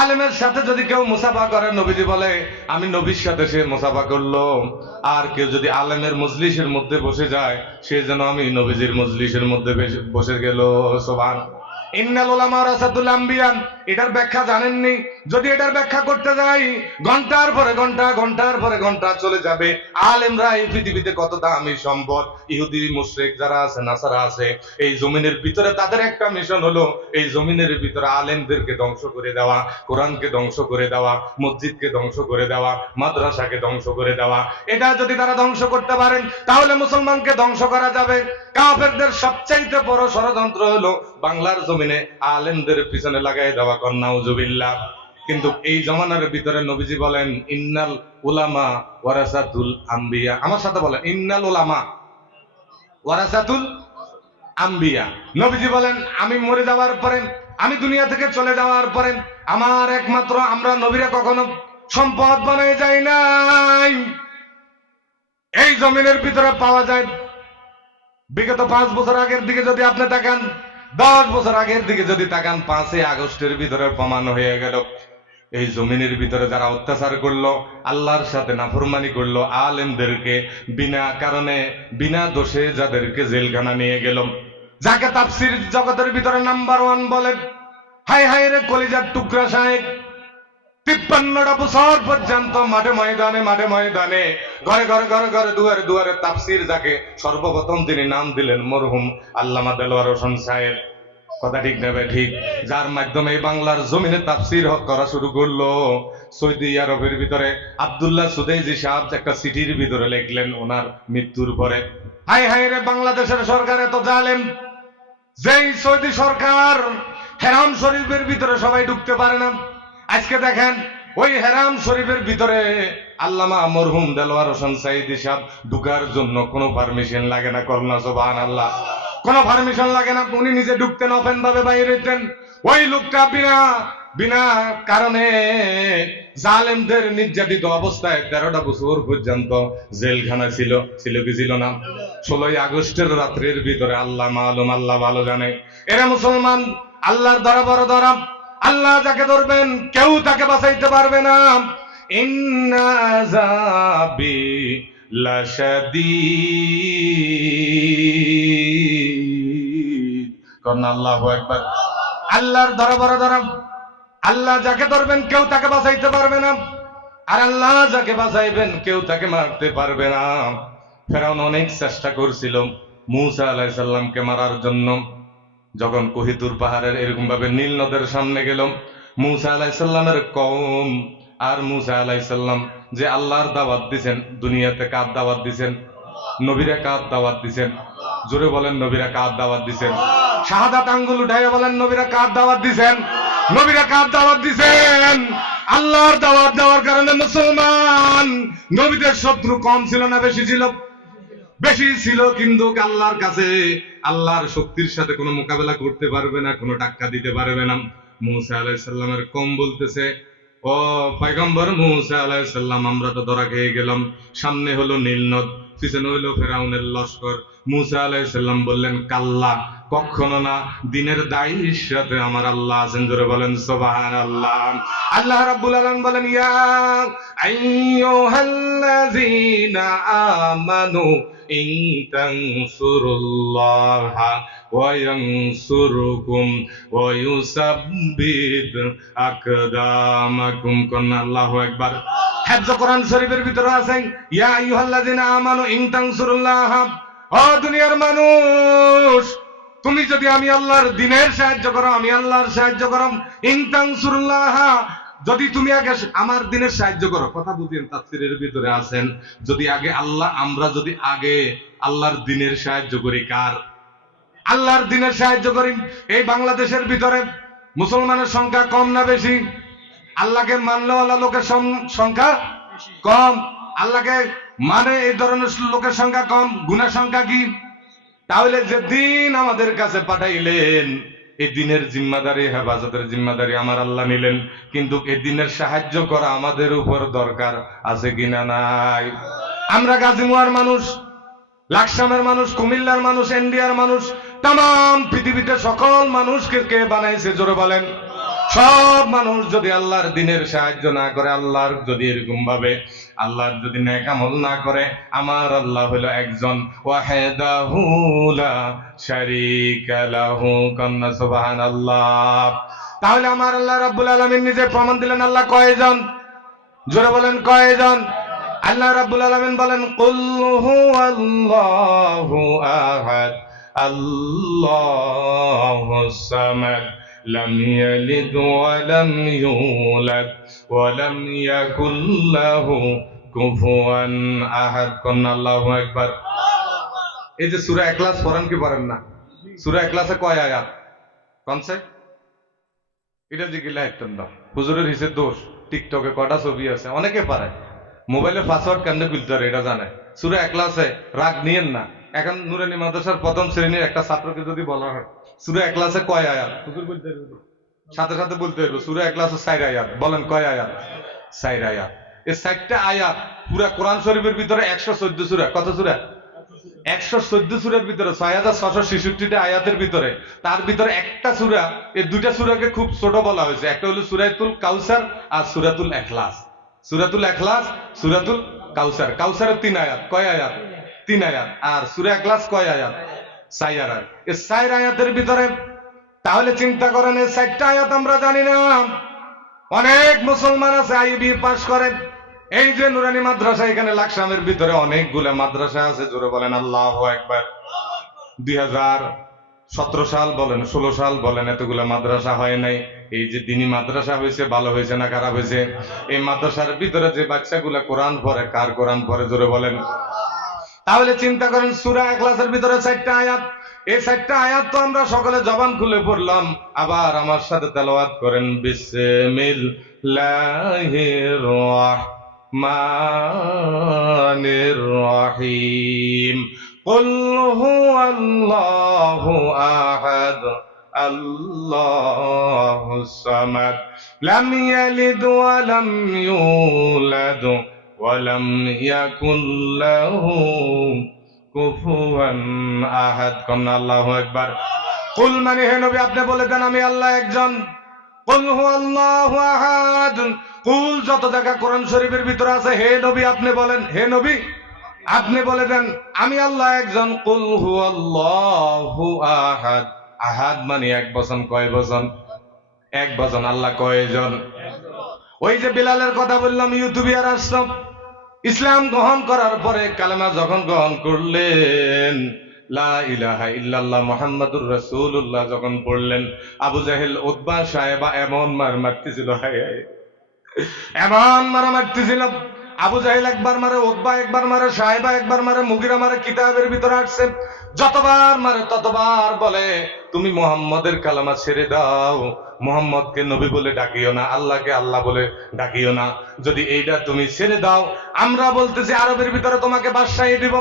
আলেমের সাথে যদি কেউ মুসাফা করে, নবীজি বলে আমি নবীর সাথে সে মুসাফা করলো। আর কেউ যদি আলেমের মজলিসের মধ্যে বসে যায়, সে যেন আমি নবীজির মজলিসের মধ্যে বসে গেল। সুবহান। ইন্নাল উলামা ওয়ারাসাতুল আম্বিয়া, এটার ব্যাখ্যা জানেননি? যদি এটার ব্যাখ্যা করতে যাই, ঘন্টার পরে ঘন্টা, ঘন্টার পরে ঘন্টা চলে যাবে। আলেমরা এই পৃথিবীতে কত দামি সম্পদ। ইহুদি মুশরিক যারা আছে, নাসারা আছে, এই জমিনের ভিতরে তাদের একটা মিশন হলো এই জমিনের ভিতরে আলেমদেরকে ধ্বংস করে দেওয়া, কোরআনকে ধ্বংস করে দেওয়া, মসজিদকে ধ্বংস করে দেওয়া, মাদ্রাসাকে ধ্বংস করে দেওয়া। এটা যদি তারা ধ্বংস করতে পারেন, তাহলে মুসলমানকে ধ্বংস করা যাবে। কাফেরদের সবচাইতে বড় ষড়যন্ত্র হলো বাংলার জমিনে আলেমদের পিছনে লাগাই দেওয়া। নাউজুবিল্লাহ। কিন্তু এই জমানার ভিতরে নবীজি বলেন, ইন্নাল উলামা ওয়ারাসাতুল আম্বিয়া। আমার সাথে বলেন, ইন্নাল উলামা ওয়ারাসাতুল আম্বিয়া। নবীজি বলেন, আমি মরে যাওয়ার পরে, আমি দুনিয়া থেকে চলে যাওয়ার পরে, আমার একমাত্র আমরা নবীরা কখনো সম্পদ বানায় যায় নাই। এই জমিনের ভিতরে পাওয়া যায়। বিগত 5 বছর আগের দিকে যদি আপনি তাকান, 10 বছর আগের দিকে যদি তাকান, 5ই আগস্টের ভিতরে প্রমাণ হয়ে গেল এই জমিনের ভিতরে যারা অত্যাচার করলো, আল্লাহর সাথে নাফরমানি করলো, আলেমদেরকে বিনা কারণে বিনা দোষে যাদেরকে জেলখানা নিয়ে গেল, যাকে তাফসীর জগতের ভিতরে নাম্বার 1 বলে, হায় হায় রে কলিজার টুকরা সাহেব, 53টা বছর পর্যন্ত মাঠে ময়দানে ঘরে দুয়ারে দুয়ারে তাফসীর, যাকে সর্বপ্রথম তিনি নাম দিলেন মরহুম আল্লামা দেলোয়ার হোসেন সাহেব। কথা ঠিক নেবে ঠিক? যার মাধ্যমে বাংলার জমিনে তাফসীর করা শুরু করলো। সৌদি আরবের ভিতরে আব্দুল্লাহ সুদাইজি সাহেব একটা চিঠির ভিতরে লিখলেন ওনার মৃত্যুর পরে, হায় হায় রে বাংলাদেশের সরকার এত জালেম, যেই সৌদি সরকার হেরাম শরীফের ভিতরে সবাই ঢুকতে পারে না। আজকে দেখেন ওই হেরাম শরীফের ভিতরে আল্লামা মরহুম দেলোয়ার হোসেন সাইদি সাহেব ঢুকার জন্য কোনো পারমিশন লাগে না। করোনা সুবহানাল্লাহ। কোনো পারমিশন লাগে না, উনি নিজে ঢুকতেন, ওপেন ভাবে বাইরে যেতেন। ওই লোকটা বিনা কারণে জালেমদের নির্যাতিত অবস্থায় 13টা বছর পর্যন্ত জেলখানা ছিল কি ছিল না? 16ই আগস্টের রাত্রির ভিতরে আল্লাহ মালুম, আল্লাহ ভালো জানে। এরা মুসলমান, আল্লাহর দরবার ধরা, আল্লাহ যাকে ধরবেন কেউ তাকে বাঁচাইতে পারবে না। ইন্না আযাবি লাশাদীদ। করুন আল্লাহু আকবার। আল্লাহর দরবার ধরা, আল্লাহ যাকে ধরবেন কেউ তাকে বাঁচাইতে পারবে না, আর আল্লাহ যাকে বাঁচাইবেন কেউ তাকে মারতে পারবে না। ফেরাউন অনেক চেষ্টা করছিল মুসা আলাইহিস সালামকে মারার জন্য, যখন কোহিতুর পাহাড়ের এরকম ভাবে নীল নদের সামনে গেল, মুসা আলাইসাল্লামের কওম আর মুসা আলাইসাল্লাম যে আল্লাহর দাওয়াত দিছেন, দুনিয়াতে কার দাওয়াত দিছেন? নবীরা কার দাওয়াত দিছেন? জোরে বলেন, নবীরা কার দাওয়াত দিছেন? শাহাদাত আঙ্গুল উঠাইয়া বলেন, নবীরা কার দাওয়াত দিছেন? নবীরা কার দাওয়াত দিছেন? আল্লাহর দাওয়াত দেওয়ার কারণে মুসলমান। নবীদের শত্রু কম ছিল না বেশি ছিল? বেশি ছিল, কিন্তু আল্লাহর কাছে আল্লাহর শক্তির সাথে কোনো মোকাবেলা করতে পারবে না, কোনো টাক্কা দিতে পারবে না। মুসা আলাইহিস সালামের কম বলতেছে, ও পয়গম্বর মুসা আলাইহিস সালাম, আমরা তো ধরা খেয়ে গেলাম। সামনে হলো নীল নদ, পিছনে হলো ফেরাউনের লস্কর। মুসা আলাইহিস সালাম বললেন, কাল্লা, কখনো না, দিনের দায়ীর সাথে আমার আল্লাহ আছেন। জোরে বলেন সুবহানাল্লাহ। আল্লাহ রাব্বুল আলামিন বলেন, ইয়া আইয়ুহাল্লাযীনা আমানু ইন তানসুরুল্লাহা ওয়া ইয়ানসুরকুম ওয়া ইউসাব্বিত আকদামাকুম। কোন আল্লাহু আকবার। হেফজ কোরআন শরীফের ভিতরে আছে, ইয়া আইয়ুহাল্লাযীনা আমানু ইন তানসুরুল্লাহা, ও দুনিয়ার মানুষ, তুমি যদি আমি আল্লাহর দ্বীনের সাহায্য করো, আমি আল্লাহর সাহায্য করো। ইন তানসুরুল্লাহা, যদি তুমি আগে আমার দ্বীনের সাহায্য করো। কথা বুঝেন, তাফসীরের ভিতরে আছেন, যদি আগে আল্লাহ, আমরা যদি আগে আল্লাহর দ্বীনের সাহায্য করি। কার? আল্লাহর দ্বীনের সাহায্য করি। এই বাংলাদেশের ভিতরে মুসলমানের সংখ্যা কম না বেশি? আল্লাহকে মানলেওয়ালা লোকের সংখ্যা কম, আল্লাহকে মানে এই ধরনের লোকের সংখ্যা কম, গুনার সংখ্যা কি? তাহলে যে দিন আমাদের কাছে পাঠাইলেন, এই দিনের জিম্মাদারি, হেফাজতের জিম্মাদারি আমার আল্লাহ নিলেন, কিন্তু এই দিনের সাহায্য করা আমাদের উপর দরকার আছে কিনা নাই? আমরা গাজীমুয়ার মানুষ, লাকসামের মানুষ, কুমিল্লার মানুষ, ইন্ডিয়ার মানুষ, তাম পৃথিবীতে সকল মানুষকে কে বানাইছে? জোরে বলেন। সব মানুষ যদি আল্লাহর দ্বীনের সাহায্য না করে, আল্লাহর যদি এরকম ভাবে আল্লাহর যদি নেক আমল না করে, আমার আল্লাহ হলো একজন, ওয়াহিদাহু লা শারীকা লাহু। কান্না সুবহানাল্লাহ। তাহলে আমার আল্লাহ রাব্বুল আলামিন নিজে প্রমাণ দিলেন আল্লাহ কয়জন? জোরে বলেন, কয়জন? আল্লাহ রাব্বুল আলামিন বলেন, কুল হুয়াল্লাহু আহাদ আল্লাহুস সামাদ লাম ইয়ালিদ ওয়া লাম ইউলাদ ওয়া লাম ইয়াকুল লাহু কুফুয়ান আহাদ। কোন আল্লাহু আকবার। এই যে সূরা ইখলাস পড়েন কি পড়েন না? সূরা ইখলাসে কয় আয়াত? কোনছে? এটা জিজ্ঞাসা করতেন না, হুজুরের হিসেবে দোষ। টিকটকে কটা ছবি আছে, অনেকে পারে, মোবাইলের পাসওয়ার্ড কেমনে খুলতে পারে এটা জানে। সূরা ইখলাসে রাগ নিয়েন না। এখন নুরানি মাদ্রাসার প্রথম শ্রেণীর একটা ছাত্রকে যদি বলা হয় সূরা ইখলাসে কয় আয়াত, হুজুর বলতে পারবে, সাথে সাথে বলতে পারবে সূরা ইখলাসে 4 আয়াত। বলেন কয় আয়াত? 4 আয়াত। এই 4টা আয়াত পুরা কোরআন শরীফের ভিতরে 114 সূরা। কত সূরা? 114 সূরার ভিতরে 6666টা আয়াতের ভিতরে, তার ভিতরে একটা সূরা, এই দুইটা সূরাকে খুব ছোট বলা হয়েছে। একটা হলো সূরাতুল কাউসার আর সূরাতুল ইখলাস। সূরাতুল ইখলাস, সূরাতুল কাউসার। কাউসারের 3 আয়াত। কয় আয়াত? 3 আয়াত। আর সূরা ইখলাস কয় আয়াত? 4 আয়াত। এই 4 আয়াতের ভিতরে, তাহলে চিন্তা করেন, এই 4টা আয়াত আমরা জানি না। অনেক মুসলমান আছে আইবি পাস করে, এই যে নুরানি মাদ্রাসা, এখানে লাকসামের ভিতরে অনেকগুলো মাদ্রাসা আছে। জোরে বলেন আল্লাহু আকবার। 2017 সাল বলেন, 16 সাল বলেন, এতগুলো মাদ্রাসা হয় নাই। এই যে দিনী মাদ্রাসা হয়েছে, ভালো হয়েছে না খারাপ হয়েছে? এই মাদ্রাসার ভিতরে যে বাচ্চাগুলা কোরআন পড়ে, কার কোরআন পড়ে? জোরে বলেন। তাহলে চিন্তা করেন, সূরা ইখলাসের ভিতরে 4টা আয়াত। এই 4টা আয়াত তো আমরা সকলে জবান খুলে পড়লাম। আবার আমার সাথে তেলাওয়াত করেন, বিসমিল্লাহির রাহমানির রাহিম। কুল হুয়াল্লাহু আহাদ আল্লাহুস সামাদ লাম ইয়ালিদ ওয়া লাম ইউলাদ ওয়া লাম ইয়াকুল লাহু কুফুয়ান আহাদ। কোন আল্লাহু আকবার। কুল মানে হে নবী আপনি বলে দেন আমি আল্লাহ একজন। কুল হুয়াল্লাহু আহাদ। কুল যত জায়গা কোরআন শরীফের ভিতরে আছে, হে নবী আপনি বলেন, হে নবী আপনি বলে দেন আমি আল্লাহ একজন। কুল হুয়াল্লাহু আহাদ। আহাদ মানে এক বচন। কয় বচন? এক বচন। আল্লাহ কয়জন? ওই যে বিলালের কথা বললাম, ইউটিউবিয়ার আসলাম, ইসলাম গ্রহণ করার পরে কালেমা যখন গ্রহণ করলেন, লা ইলাহা ইল্লাল্লাহ মুহাম্মাদুর রাসূলুল্লাহ যখন পড়লেন, আবু জাহেল উতবা সাহেবা এমন মার মারতেছিল, হায় হায় এমন মারা মারতেছিল। আবু জাহেল একবার মারে, উতবা একবার মারে, সাহেবা একবার মারে, মুগিরা মারে, কিতাবের ভিতরে আসছে যতবার মারে ততবার বলে তুমি মুহাম্মদের কালামা ছেড়ে দাও, মুহাম্মদকে নবী বলে ডাকিও না, আল্লাহকে আল্লাহ বলে ডাকিও না। যদি এইটা তুমি ছেড়ে দাও, আমরা বলতেছি আরবের ভিতরে তোমাকে বাদশাহী দিব,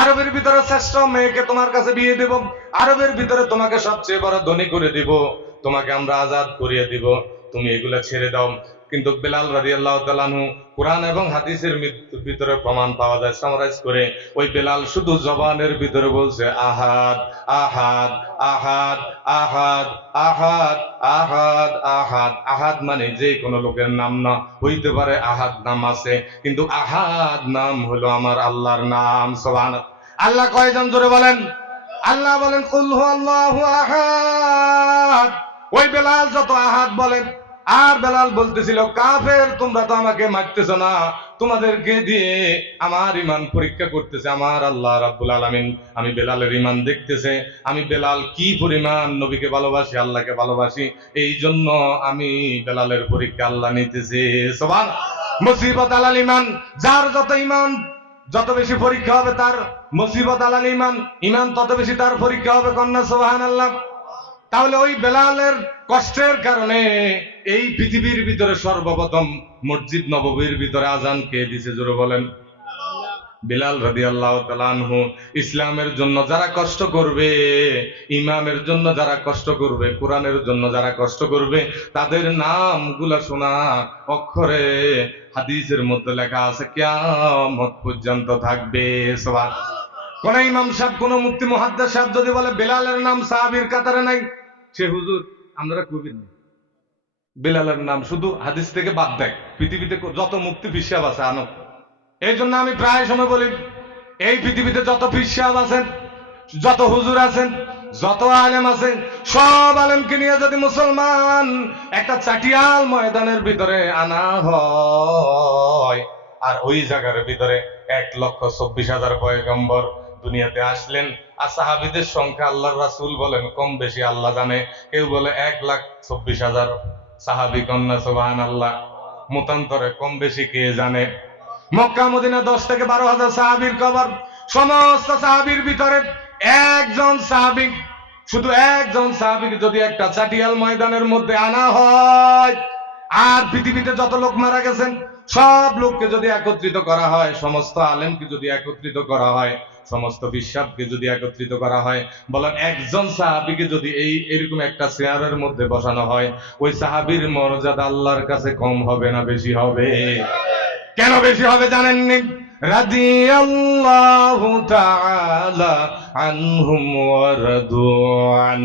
আরবের ভিতরে শ্রেষ্ঠ মেয়েকে তোমার কাছে বিয়ে দেব, আরবের ভিতরে তোমাকে সবচেয়ে বড় ধনী করে দিব, তোমাকে আমরা আজাদ করিয়ে দিব, তুমি এগুলা ছেড়ে দাও। কিন্তু বেলাল রাদিয়াল্লাহু তাআলা আনহু, কোরআন এবং হাদিসের ভিতরে প্রমাণ পাওয়া যায়, সামারাইজ করে ওই বেলাল শুধু জবানের ভিতরে বলছে আহাদ আহাদ আহাদ আহাদ আহাদ আহাদ আহাদ। আহাদ মানে যে কোনো লোকের নাম না, হইতে পারে আহাদ নাম আছে, কিন্তু আহাদ নাম হলো আমার আল্লাহর নাম। সুবহানাল্লাহ। আল্লাহ কয়জন জোরে বলেন? আল্লাহ বলেন কুল হুয়াল্লাহু আহাদ। ওই বেলাল যত আহাদ বলেন, আর বেলাল বলতেছিল কাফের তোমরা তো আমাকে মারতেছো না, তোমাদেরকে দিয়ে আমার ইমান পরীক্ষা করতেছে আমার আল্লাহ রাব্বুল আলামিন। আমি বেলালের ইমান দেখতেছে, আমি বেলাল কি পরিমাণ নবীকে ভালোবাসি, আল্লাহকে ভালোবাসি, এই জন্য আমি বেলালের পরীক্ষা আল্লাহ নিতেছে। সুবহানাল্লাহ। মুসিবত আলাল ইমান, যার যত ইমান যত বেশি পরীক্ষা হবে তার মুসিবত আলাল ইমান, ইমান তত বেশি তার পরীক্ষা হবে। কন্যা সুবহানাল্লাহ। তাহলে ওই বেলালের কষ্টের কারণে এই পৃথিবীর ভিতরে সর্বপ্রথম মসজিদ নববীর ভিতরে আজান কে দিছে জোরে বলেন? বেলাল রাদিয়াল্লাহু তাআলা আনহু। ইসলামের জন্য যারা কষ্ট করবে, ইমানের জন্য যারা কষ্ট করবে, কোরআনের জন্য যারা কষ্ট করবে, তাদের নামগুলা শোনা অক্ষরে হাদিসের মধ্যে লেখা আছে, কিয়ামত পর্যন্ত থাকবে। সুবহানাল্লাহ। কোন ইমাম সাহেব, কোন মুফতি মুহাদ্দিস সাহেব যদি বলে বেলালের নাম সাহাবীর কাতারে নাই, সে হুজুর আমরা কবির না, বেলালের নাম শুধু হাদিস থেকে বাদ দেয়। পৃথিবীতে যত মুফতি পীর সাহেব আছে আনো। এই জন্য আমি প্রায় সময় বলি, এই পৃথিবীতে যত পীর সাহেব আছেন, যত হুজুর আছেন, যত আলেম আছেন, সব আলেমকে নিয়ে যদি মুসলমান একটা চাটিয়াল ময়দানের ভিতরে আনা হয়, আর ওই জায়গার ভিতরে 1,24,000 পয়গম্বর দুনিয়াতে আসলেন, আর সাহাবীদের সংখ্যা আল্লাহর রাসূল বলেন কম বেশি আল্লাহ জানে, কেউ বলে 1,24,000 সাহাবী। কন্যা সুবহানাল্লাহ। মতান্তরে কম বেশি কে জানে? মক্কা মদিনা 10 থেকে 12,000 সাহাবীর কবর, সমস্ত সাহাবীর ভিতরে একজন সাহাবী, শুধু একজন সাহাবীকে যদি একটা চাটিয়াল ময়দানের মধ্যে আনা হয়, আর পৃথিবীতে যত লোক মারা গেছেন সব লোককে যদি একত্রিত করা হয়, সমস্ত আলেমকে যদি একত্রিত করা হয়, সমস্ত বিশ্বাবকে যদি একত্রিত করা হয়, বলেন একজন সাহাবীকে যদি এরকম একটা চেয়ারের মধ্যে বসানো হয়, ওই সাহাবীর মর্যাদা আল্লাহর কাছে কম হবে না বেশি হবে? কেন বেশি হবে জানেননি? রাদিয়াল্লাহু তাআলা আনহুম ওয়া রাদু আন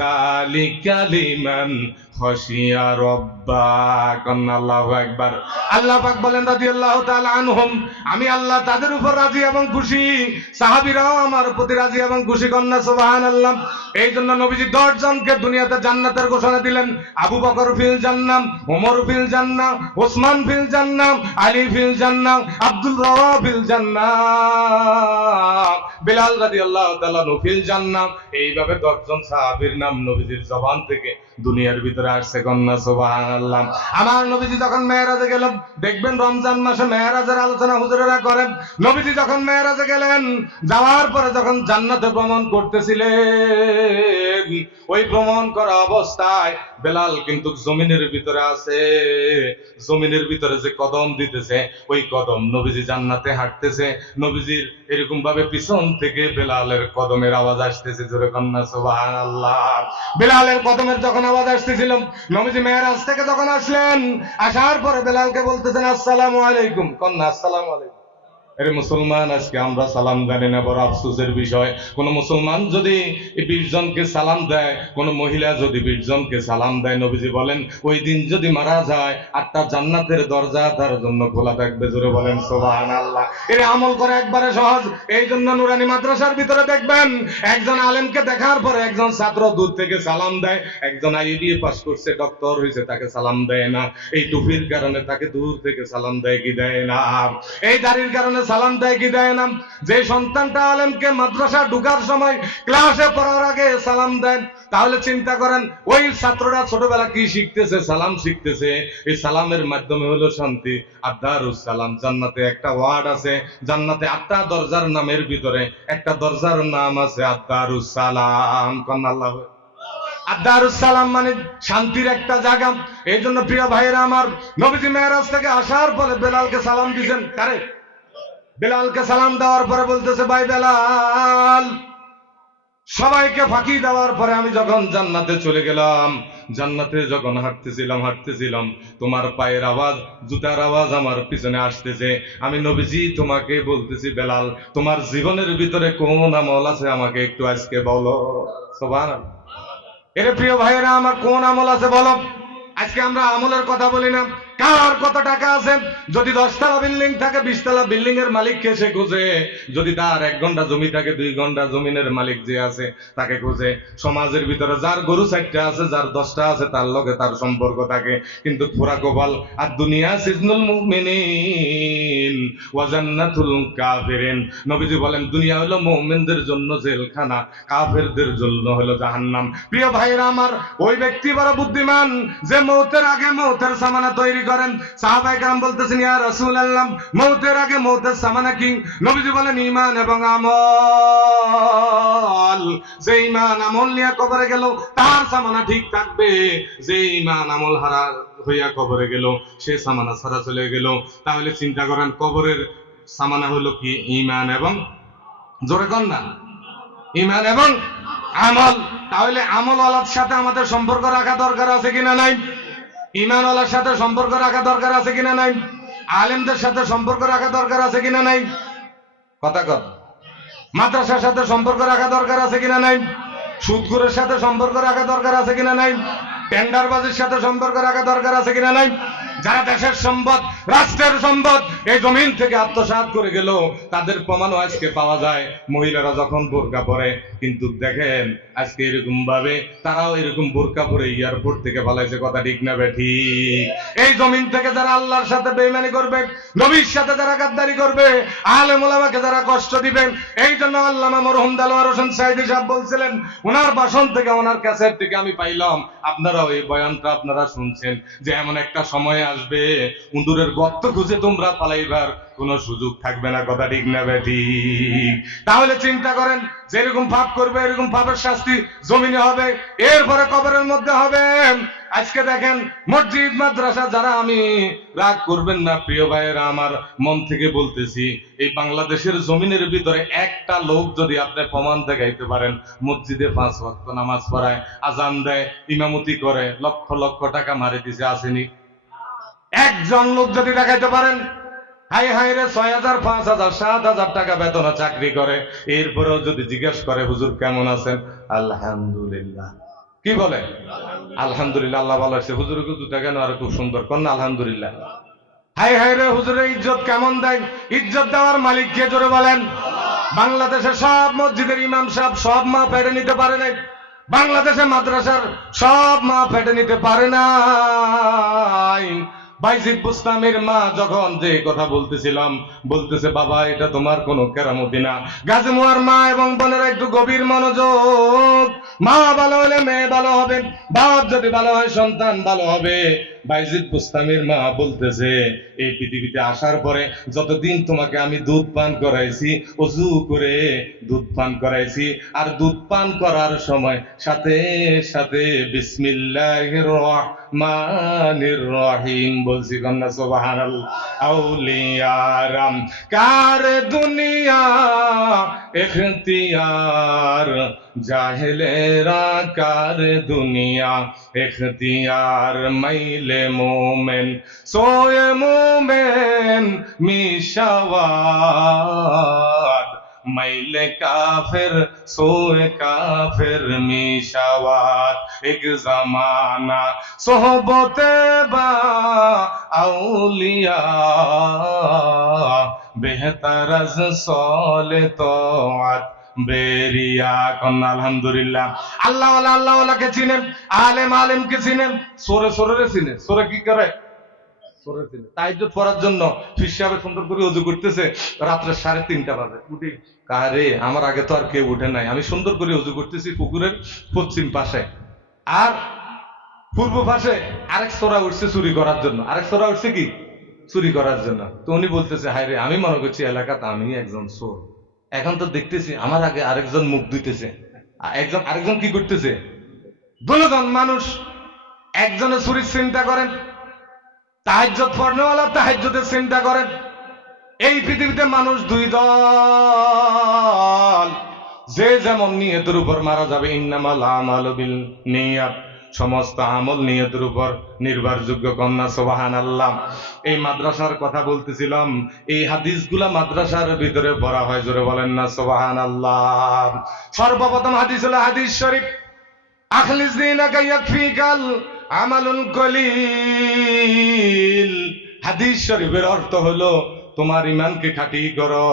যালিকা লিমান খাশিয়া রাব্বাক। আল্লাহু আকবার। আল্লাহ পাক বলেন রাদিয়াল্লাহু তাআলা আনহুম, আমি আল্লাহ তাদের উপর রাজি এবং খুশি, সাহাবীরাও আমার প্রতি রাজি এবং খুশি। কন্যা সুবহানাল্লাহ। এই জন্য নবীজি 10 জনকে দুনিয়াতে জান্নাতের ঘোষণা দিলেন। আবু বকর ফিল জান্নাহ, ওমর ফিল জান্নাহ, ওসমান ফিল জান্নাহ, আলী ফিল জান্নাহ, আব্দুল রাওয়া ফিল জান্নাহ, বেলাল রাদিয়াল্লাহু তাআলা ফিল জান্নাহ। এইভাবে 10 জন সাহাবীর নাম নবীজির জবান থেকে দুনিয়ার ভিতরে আসছে। কন্যা সুবহানাল্লাহ। আমার নবীজি যখন মেরাজে গেলেন, দেখবেন রমজান মাসে মেরাজের আলোচনা হুজুরেরা করেন। নবীজি যখন মেরাজে গেলেন, যাওয়ার পরে যখন জান্নাতে ভ্রমণ করতেছিলেন, ওই ভ্রমণ করা অবস্থায় বেলাল কিন্তু জমিনের ভিতরে আছে। জমিনের ভিতরে যে কদম দিতেছে, ওই কদম নবীজি জান্নাতে হাঁটতেছে, নবীজির এরকম ভাবে পিছন থেকে বেলালের কদমের আওয়াজ আসতেছে। জোরে কন্যা সুবহানাল্লাহ। বেলালের কদমের যখন আওয়াজ আসতেছিল, নবীজি মেরাজ থেকে যখন আসলেন, আসার পরে বেলালকে বলতেছেন আসসালামু আলাইকুম। কন্যা আসসালামু আলাইকুম। আরে মুসলমান, আজকে আমরা সালাম জানি না, বড় আফসোসের বিষয়। কোন মুসলমান যদি 20 জনকে সালাম দেয়, কোন মহিলা যদি 20 জনকে সালাম দেয়, নবীজি বলেন ওই দিন যদি মারা যায়, 8টা জান্নাতের দরজা তার জন্য খোলা থাকবে। জোরে বলেন সুবহানাল্লাহ। এর আমল করে একবারে সহজ। এই জন্য নুরানি মাদ্রাসার ভিতরে দেখবেন একজন আলেমকে দেখার পরে একজন ছাত্র দূর থেকে সালাম দেয়। একজন আইবিএ পাস করছে, ডক্টর হয়েছে, তাকে সালাম দেয় না। এই টুপির কারণে তাকে দূর থেকে সালাম দেয় কি দেয় না? এই দাড়ির কারণে সালাম দেয় কি দেয় না? যে সন্তানটা আলেমকে মাদ্রাসা ঢুকার সময় ক্লাসে পড়ার আগে সালাম দেন, তাহলে চিন্তা করেন ওই ছাত্ররা ছোটবেলা কি শিখতেছে? সালাম শিখতেছে। এই সালামের মাধ্যমে হলো শান্তি। আদারুস সালাম, জান্নাতে একটা ওয়ার্ড আছে, জান্নাতে 8টা দরজার নামের ভিতরে একটা দরজার নাম আছে আদারুস সালাম। কন্যা আল্লাহ। আদারুস সালাম মানে শান্তির একটা জায়গা। এই জন্য প্রিয় ভাইরা আমার, নবীজি মেরাজ থেকে আসার পরে বেলালকে সালাম দিয়েছেন। কারে? বেলালকে সালাম দেওয়ার পরে বলতেছে, ভাই বেলাল, সবাইকে ফাঁকি দেওয়ার পরে আমি যখন জান্নাতে চলে গেলাম, জান্নাতে যখন হাঁটতেছিলাম তোমার পায়ের আওয়াজ, জুতার আওয়াজ আমার পিছনে আসতেছে। আমি নবীজি তোমাকে বলতেছি, বেলাল, তোমার জীবনের ভিতরে কোন আমল আছে আমাকে একটু আজকে বলো। সুবহানাল্লাহ। এর প্রিয় ভাইয়েরা আমার, কোন আমল আছে বলো? আজকে আমরা আমলের কথা বলি না। কার কত টাকা আছে? যদি 10 তলা বিল্ডিং থাকে, 20 তলা বিল্ডিং এর মালিককে সে খুঁজে। যদি তার 1 ঘন্টা জমি থাকে, 2 ঘন্টা জমিনের মালিক যে আছে তাকে খুঁজে। সমাজের ভিতরে যার গরু 4টা আছে, যার 10টা আছে, তার লগে তার সম্পর্ক থাকে। কিন্তু পুরা গোপাল আর দুনিয়া সিজনুল মুমিনিন ওয়া জান্নাতুল কাফিরিন। নবীজি বলেন দুনিয়া হলো মুমিনদের জন্য জেলখানা, কাফেরদের জন্য হলো জাহান্নাম। প্রিয় ভাইরা আমার, ওই ব্যক্তি বড় বুদ্ধিমান যে মৌতের আগে মৌতের সামানা তৈরি করেন। সাহাবায়ে কেরাম বলতেছেন, ইয়া রাসূলুল্লাহ, মৌতের আগে মৌতের সামানা কি? নবীজি বলেন, ঈমান এবং আমল। যে ঈমান আমল নিয়ে কবরে গেল তার সামানা ঠিক থাকবে, যে ঈমান আমল হারা হইয়া কবরে গেল সে সামানা ছাড়া চলে গেল। তাহলে চিন্তা করেন, কবরের সামানা হলো কি? ঈমান এবং, জোরে কর না, ঈমান এবং আমল। তাহলে আমলওয়ালার সাথে আমাদের সম্পর্ক রাখা দরকার আছে কিনা নাই? ঈমানওয়ালার সাথে সম্পর্ক রাখা দরকার আছে কিনা নাই? আলেমদের সাথে সম্পর্ক রাখা দরকার আছে কিনা নাই? কথা কর। মাদ্রাসার সাথে সম্পর্ক রাখা দরকার আছে কিনা নাই? সুদখোরের সাথে সম্পর্ক রাখা দরকার আছে কিনা নাই? টেন্ডারবাজির সাথে সম্পর্ক রাখা দরকার আছে কিনা নাই? যারা দেশের সম্পদ, রাষ্ট্রের সম্পদ এই জমিন থেকে আত্মসাৎ করে গেল, তাদের প্রমাণও আজকে পাওয়া যায়। মহিলারা যখন বোরকা পরে, কিন্তু দেখেন আজকে এরকম ভাবে তারাও এরকম বোরকা পরে এয়ারপোর্ট থেকে পালাইছে। কথা ঠিক না বেঠিক? এই জমিন থেকে যারা আল্লাহর সাথে বেঈমানি করবে, নবীর সাথে যারা গাদ্দারি করবে, আলেম ওলামাকে যারা কষ্ট দিবেন, এই জন্য আল্লামা মরহুম দেলোয়ার হোসেন সাইদি সাহেব বলছিলেন, ওনার ভাষণ থেকে, ওনার ক্যাসেট থেকে আমি পাইলাম, আপনারাও এই বয়ানটা আপনারা শুনছেন, যে এমন একটা সময় আসবে উন্দুরের গর্ত খুঁজে তোমরা পালাইবার কোন সুযোগ থাকবে না। কথা ঠিক না বেঠিক? তাহলে চিন্তা করেন, যেরকম পাপ করবে এরকম পাপের শাস্তি জমিনে হবে, এরপরে কবরের মধ্যে হবে। আজকে দেখেন মসজিদ মাদ্রাসা যারা, আমি রাগ করবেন না প্রিয় ভাইয়েরা আমার, মন থেকে বলতেছি, এই বাংলাদেশের জমিনের ভিতরে একটা লোক যদি আপনি প্রমাণ দেখাইতে পারেন, মসজিদে 5 ওয়াক্ত নামাজ পড়ায়, আজান দেয়, ইমামতি করে, লক্ষ লক্ষ টাকা মারি দিছে, আসেনি? একজন লোক যদি দেখাইতে পারেন, হাই হাই রে 6,000 5,000 7,000 টাকা বেতনে চাকরি করে, এরপরেও যদি জিজ্ঞেস করে হুজুর কেমন আছেন, আলহামদুলিল্লাহ, কি বলে? আলহামদুলিল্লাহ, আল্লাহ ভালো আছে। হুজুর জুতা কেন? আর খুব সুন্দর, কন্যা আলহামদুলিল্লাহ। হাই হাই রে হুজুরের ইজ্জত কেমন দেয়? ইজ্জত দেওয়ার মালিক কে? জোরে বলেন। বাংলাদেশের সব মসজিদের ইমাম সাহেব সব মা ফেটে নিতে পারে নাই, বাংলাদেশে মাদ্রাসার সব মা ফেটে নিতে পারে নাই। বাইজিদ বুস্তামির মা যখন যে কথা বলতেছিলাম, বলতেছে, বাবা এটা তোমার কোনো কেরামতি না। গাজী মুয়ার মা এবং বোনেরা একটু গভীর মনোযোগ। মা ভালো হলে মেয়ে ভালো হবে, বাপ যদি ভালো হয় সন্তান ভালো হবে। বাইজিদ বুস্তামির মা বলতেছে, এই পৃথিবীতে আসার পরে যতদিন তোমাকে আমি দুধ পান করাইছি, ওযু করে দুধ পান করাইছি, আর দুধ পান করার সময় সাথে সাথে বিসমিল্লাহির রহমানির রহিম বলছি, কন্যা সুবহানাল্লাহ। আউলিয়ারাম কার দুনিয়া ইখতিয়ার, জাহেলেরা কার দুনিয়া ইখতিয়ার, মাইলে মোমেন সোয়ে মোমেন মিশাওয়াত, মাইলে কাফের সোয়ে কাফের মিশাওয়াত। এক জামানা সোহবতে বা আউলিয়া, বেহতর আজ সলে তোয়াত বেরিয়া। কন্যা আলহামদুলিল্লাহ। আল্লাহ আল্লাহকে চিনেন, আলেম আলেমকে চিনেন, সোরে সোরে চিনে। সোরে কি করে? তাহাজ্জুদ পড়ার জন্য ফির সাহেব সুন্দর করে ওযু করতেছে, রাত্রে 3:30 বাজে। উঠি কারে আমার আগে তো আর কেউ উঠে নাই, আমি সুন্দর করে ওযু করতেছি পুকুরের পশ্চিম পাশে, আর পূর্ব পাশে আরেক ছোরা উঠছে চুরি করার জন্য। আরেক ছোরা উঠছে কি চুরি করার জন্য। তো উনি বলতেছে, হায় রে, আমি মনে করছি এলাকাতে আমি একজন চোর, এখন তো দেখতেছি আমার আগে আরেকজন মুখ দিতেছে, আরেকজন কি করতেছে। দুজন মানুষ, একজনে চুরির চিন্তা করেন, তাহাজ্জুদ পড়নেওয়ালা তাহাজ্জুদের চিন্তা করেন। এই পৃথিবীতে মানুষ দুই দল, যে যেমন নিয়তের উপর মারা যাবে। ইন্নামাল আমালু বিল নিয়াত, সমস্ত আমল নিয়তের উপর নির্ভরযোগ্য। কন্যা সুবহানাল্লাহ। এই মাদ্রাসার কথা বলতেছিলাম, এই হাদিসগুলা মাদ্রাসার ভিতরে পড়া হয়, জোরে বলেন না সুবহানাল্লাহ। সর্বপ্রথম হাদিস হলো হাদিস শরীফ, আখলিস দীনাকা ইয়াকফিকাল আমালুল কলিল। হাদিস শরীফের অর্থ হলো তোমার ইমানকে খাঁটি করো,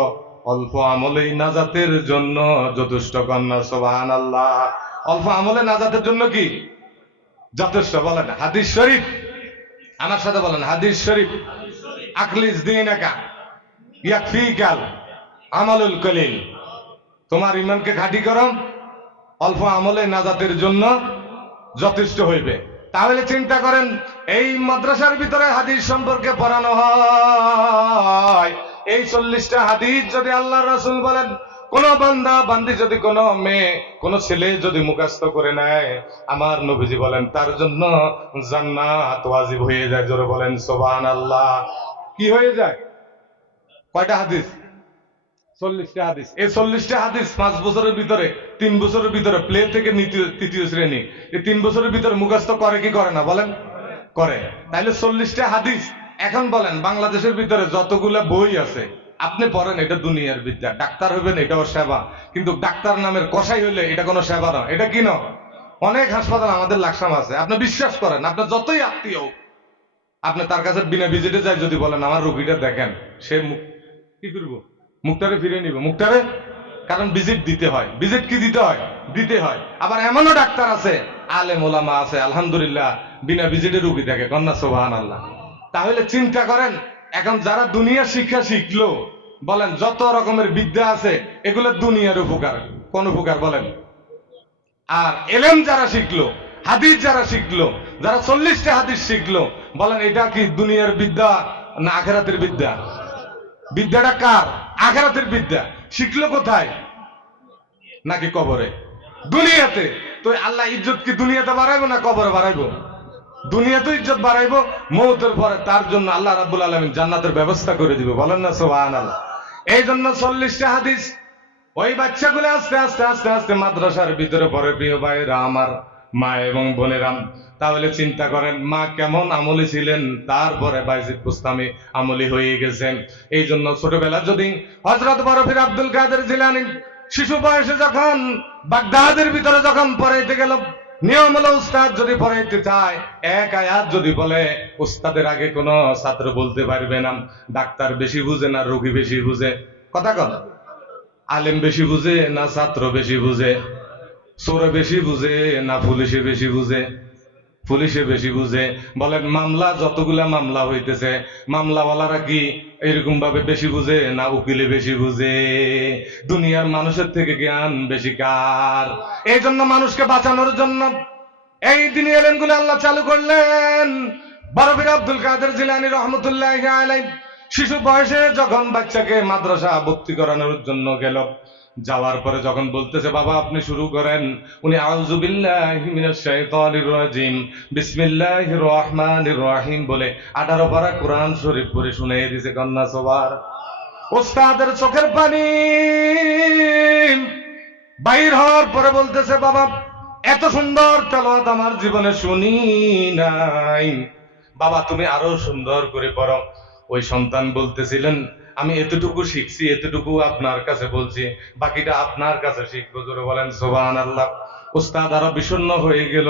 অল্প আমলেই নাজাতের জন্য যথেষ্ট। কন্যা সুবহানাল্লাহ। অল্প আমলে নাজাতের জন্য কি যথেষ্ট? বলেন হাদিস শরীফ, আমার সাথে বলেন হাদিস শরীফ। আখলিস দীনাকা ইয়াকফিকাল আমালুল কলিল, তোমার ইমানকে খাঁটি করো, অল্প আমলে নাজাতের জন্য যথেষ্ট হইবে। তাহলে চিন্তা করেন, এই মাদ্রাসার ভিতরে হাদিস সম্পর্কে পড়ানো হয়, এই 40টা হাদিস যদি আল্লাহর রাসূল বলেন, কোন বান্দা বান্দি যদি, কোন মেয়ে, কোন ছেলে যদি মুখস্থ করে নেয়, আমার নবীজি বলেন তার জন্য জান্নাত ওয়াজিব হয়ে যায়। জোরে বলেন সুবহানাল্লাহ। কি হয়ে যায়? কয়টা হাদিস? 40টা হাদিস। এই 40টা হাদিস 5 বছরের ভিতরে, 3 বছরের ভিতরে, প্লে থেকে তৃতীয় শ্রেণী, এই 3 বছরের ভিতরে মুখস্থ করে কি করে না? বলেন করে। তাইলে 40টা হাদিস। এখন বলেন, বাংলাদেশের ভিতরে যতগুলা বই আছে আপনি পড়েন, এটা দুনিয়ার বিদ্যা। ডাক্তার হইবেন, এটাও সেবা, কিন্তু ডাক্তার নামের কসাই হইলে এটা কোনো সেবা না। এটা কি না? অনেক হাসপাতাল আমাদের লাকসাম আছে, আপনি বিশ্বাস করেন, আপনার যতই আত্মীয় হোক, আপনি তার কাছে বিনা ভিজিটে যাই যদি বলেন আমার রোগীটা দেখেন, সে কি করবো? মুখটারে ফিরে নিব, মুখটারে। কারণ ভিজিট দিতে হয়। ভিজিট কি দিতে হয়? দিতে হয়। আবার এমনও ডাক্তার আছে, আলেম ওলামা আছে, আলহামদুলিল্লাহ, বিনা ভিজিটে রোগী দেখে। কন্যা সুবহানাল্লাহ। তাহলে চিন্তা করেন, এখন যারা দুনিয়ার শিক্ষা শিখলো, বলেন যত রকমের বিদ্যা আছে, এগুলো দুনিয়ার উপকার। কোন উপকার বলেন? আর এলেম যারা শিখলো, হাদিস যারা শিখলো, যারা 40টা হাদিস শিখলো, বলেন এটা কি দুনিয়ার বিদ্যা না আখিরাতের বিদ্যা? বিদ্যাটা কার? আখিরাতের বিদ্যা। শিখলো কোথায়? নাকি কবরে? দুনিয়াতে। তো আল্লাহ ইজ্জত কি দুনিয়াতে বাড়াইবো না কবরে বাড়াইবো? দুনিয়াতে ইজ্জত বাড়াইবো, মওতের পরে তার জন্য আল্লাহ রাব্বুল আলামিন জান্নাতের ব্যবস্থা করে দিবে। বলেন না সুবহানাল্লাহ। এই জন্য 40টা হাদিস ওই বাচ্চাগুলো আস্তে আস্তে আস্তে আস্তে মাদ্রাসার ভিতরে পড়ে। প্রিয় ভাইরা আমার, মা এবং বোনেরা, তাহলে চিন্তা করেন মা কেমন আমলি ছিলেন, তারপরে বাইজিদ বুস্তামি আমলি হয়ে গেছেন। এই জন্য ছোটবেলা যদি হযরত বরফির আব্দুল কাদের জিলানী শিশু বয়সে যখন বাগদাদের ভিতরে যখন পড়াইতে গেল, নিয়ম হলো উস্তাদ যদি পড়াইতে চায়, এক আয়াত যদি বলে, উস্তাদের আগে কোনো ছাত্র বলতে পারবে না ডাক্তার বেশি বুঝে না রোগী বেশি বুঝে। কথা কথা, আলেম বেশি বুঝে না ছাত্র বেশি বুঝে, চোরে বেশি বুঝে না পুলিশে বেশি বুঝে? পুলিশে বেশি বুঝে। বলেন মামলা যতগুলা মামলা হইতেছে, মামলাওয়ালারা কি এরকম ভাবে বেশি বুঝে না উকিলে বেশি বুঝে? দুনিয়ার মানুষের থেকে জ্ঞান বেশি কার? এই জন্য মানুষকে বাঁচানোর জন্য এই দিনই এলেমগুলো আল্লাহ চালু করলেন। বরফির আব্দুল কাদের জিলানী রহমতুল্লাহি আলাইহি শিশু বয়সে যখন বাচ্চাকে মাদ্রাসা ভর্তি করানোর জন্য গেল, যাওয়ার পরে যখন বলতেছে বাবা আপনি শুরু করেন, উনি আউযু বিল্লাহি মিনাশ শাইতানির রাজিম বিসমিল্লাহির রহমানির রহিম বলে 18 পারা কোরআন শরীফ পড়ে শুনিয়ে দিয়েছে। কন্যা সবার ওস্তাদের চোখের পানি বাইর হওয়ার পরে বলতেছে বাবা এত সুন্দর তেলাওয়াত আমার জীবনে শুনি নাই, বাবা তুমি আরো সুন্দর করে পড়ো। ওই সন্তান বলতেছিলেন আমি এতটুকু শিখছি, এতটুকু আপনার কাছে বলছি, বাকিটা আপনার কাছে শিখবো। জোরে বলেন সুবহানাল্লাহ। উস্তাদ আরো বিষণ্ণ হয়ে গেল,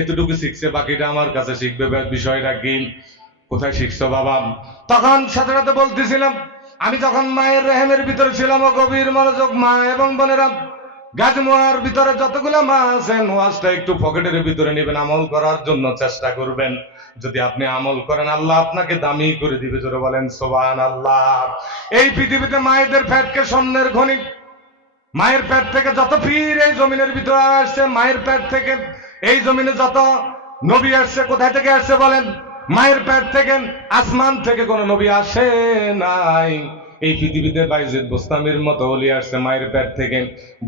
এতটুকু শিখছে বাকিটা আমার কাছে শিখবে, বিষয়টা কি? কোথায় শিখছো বাবা? তখন সাথে সাথে বলতেছিলাম আমি যখন মায়ের রেহেমের ভিতরে ছিলাম, ও গভীর মনোযোগ মা এবং বোনেরা, গাজমোয়ার ভিতরে যতগুলা মা আছেন ওয়াজটা একটু পকেটের ভিতরে নেবেন, আমল করার জন্য চেষ্টা করবেন। যদি আপনি আমল করেন আল্লাহ আপনাকে দামি করে দিবে। জোরে বলেন সুবহানাল্লাহ। এই পৃথিবীতে মায়েদের পেটকে স্বর্ণের খনি, মায়ের পেট থেকে যত পীর এই জমিনের ভিতরে আসছে, মায়ের পেট থেকে এই জমিনে যত নবী আসছে, কোথায় থেকে আসছে বলেন? মায়ের পেট থেকে। আসমান থেকে কোন নবী আসে নাই। এই পৃথিবীতে বাইজিদ বোস্তামির মতো ওলি আসছে মায়ের পেট থেকে,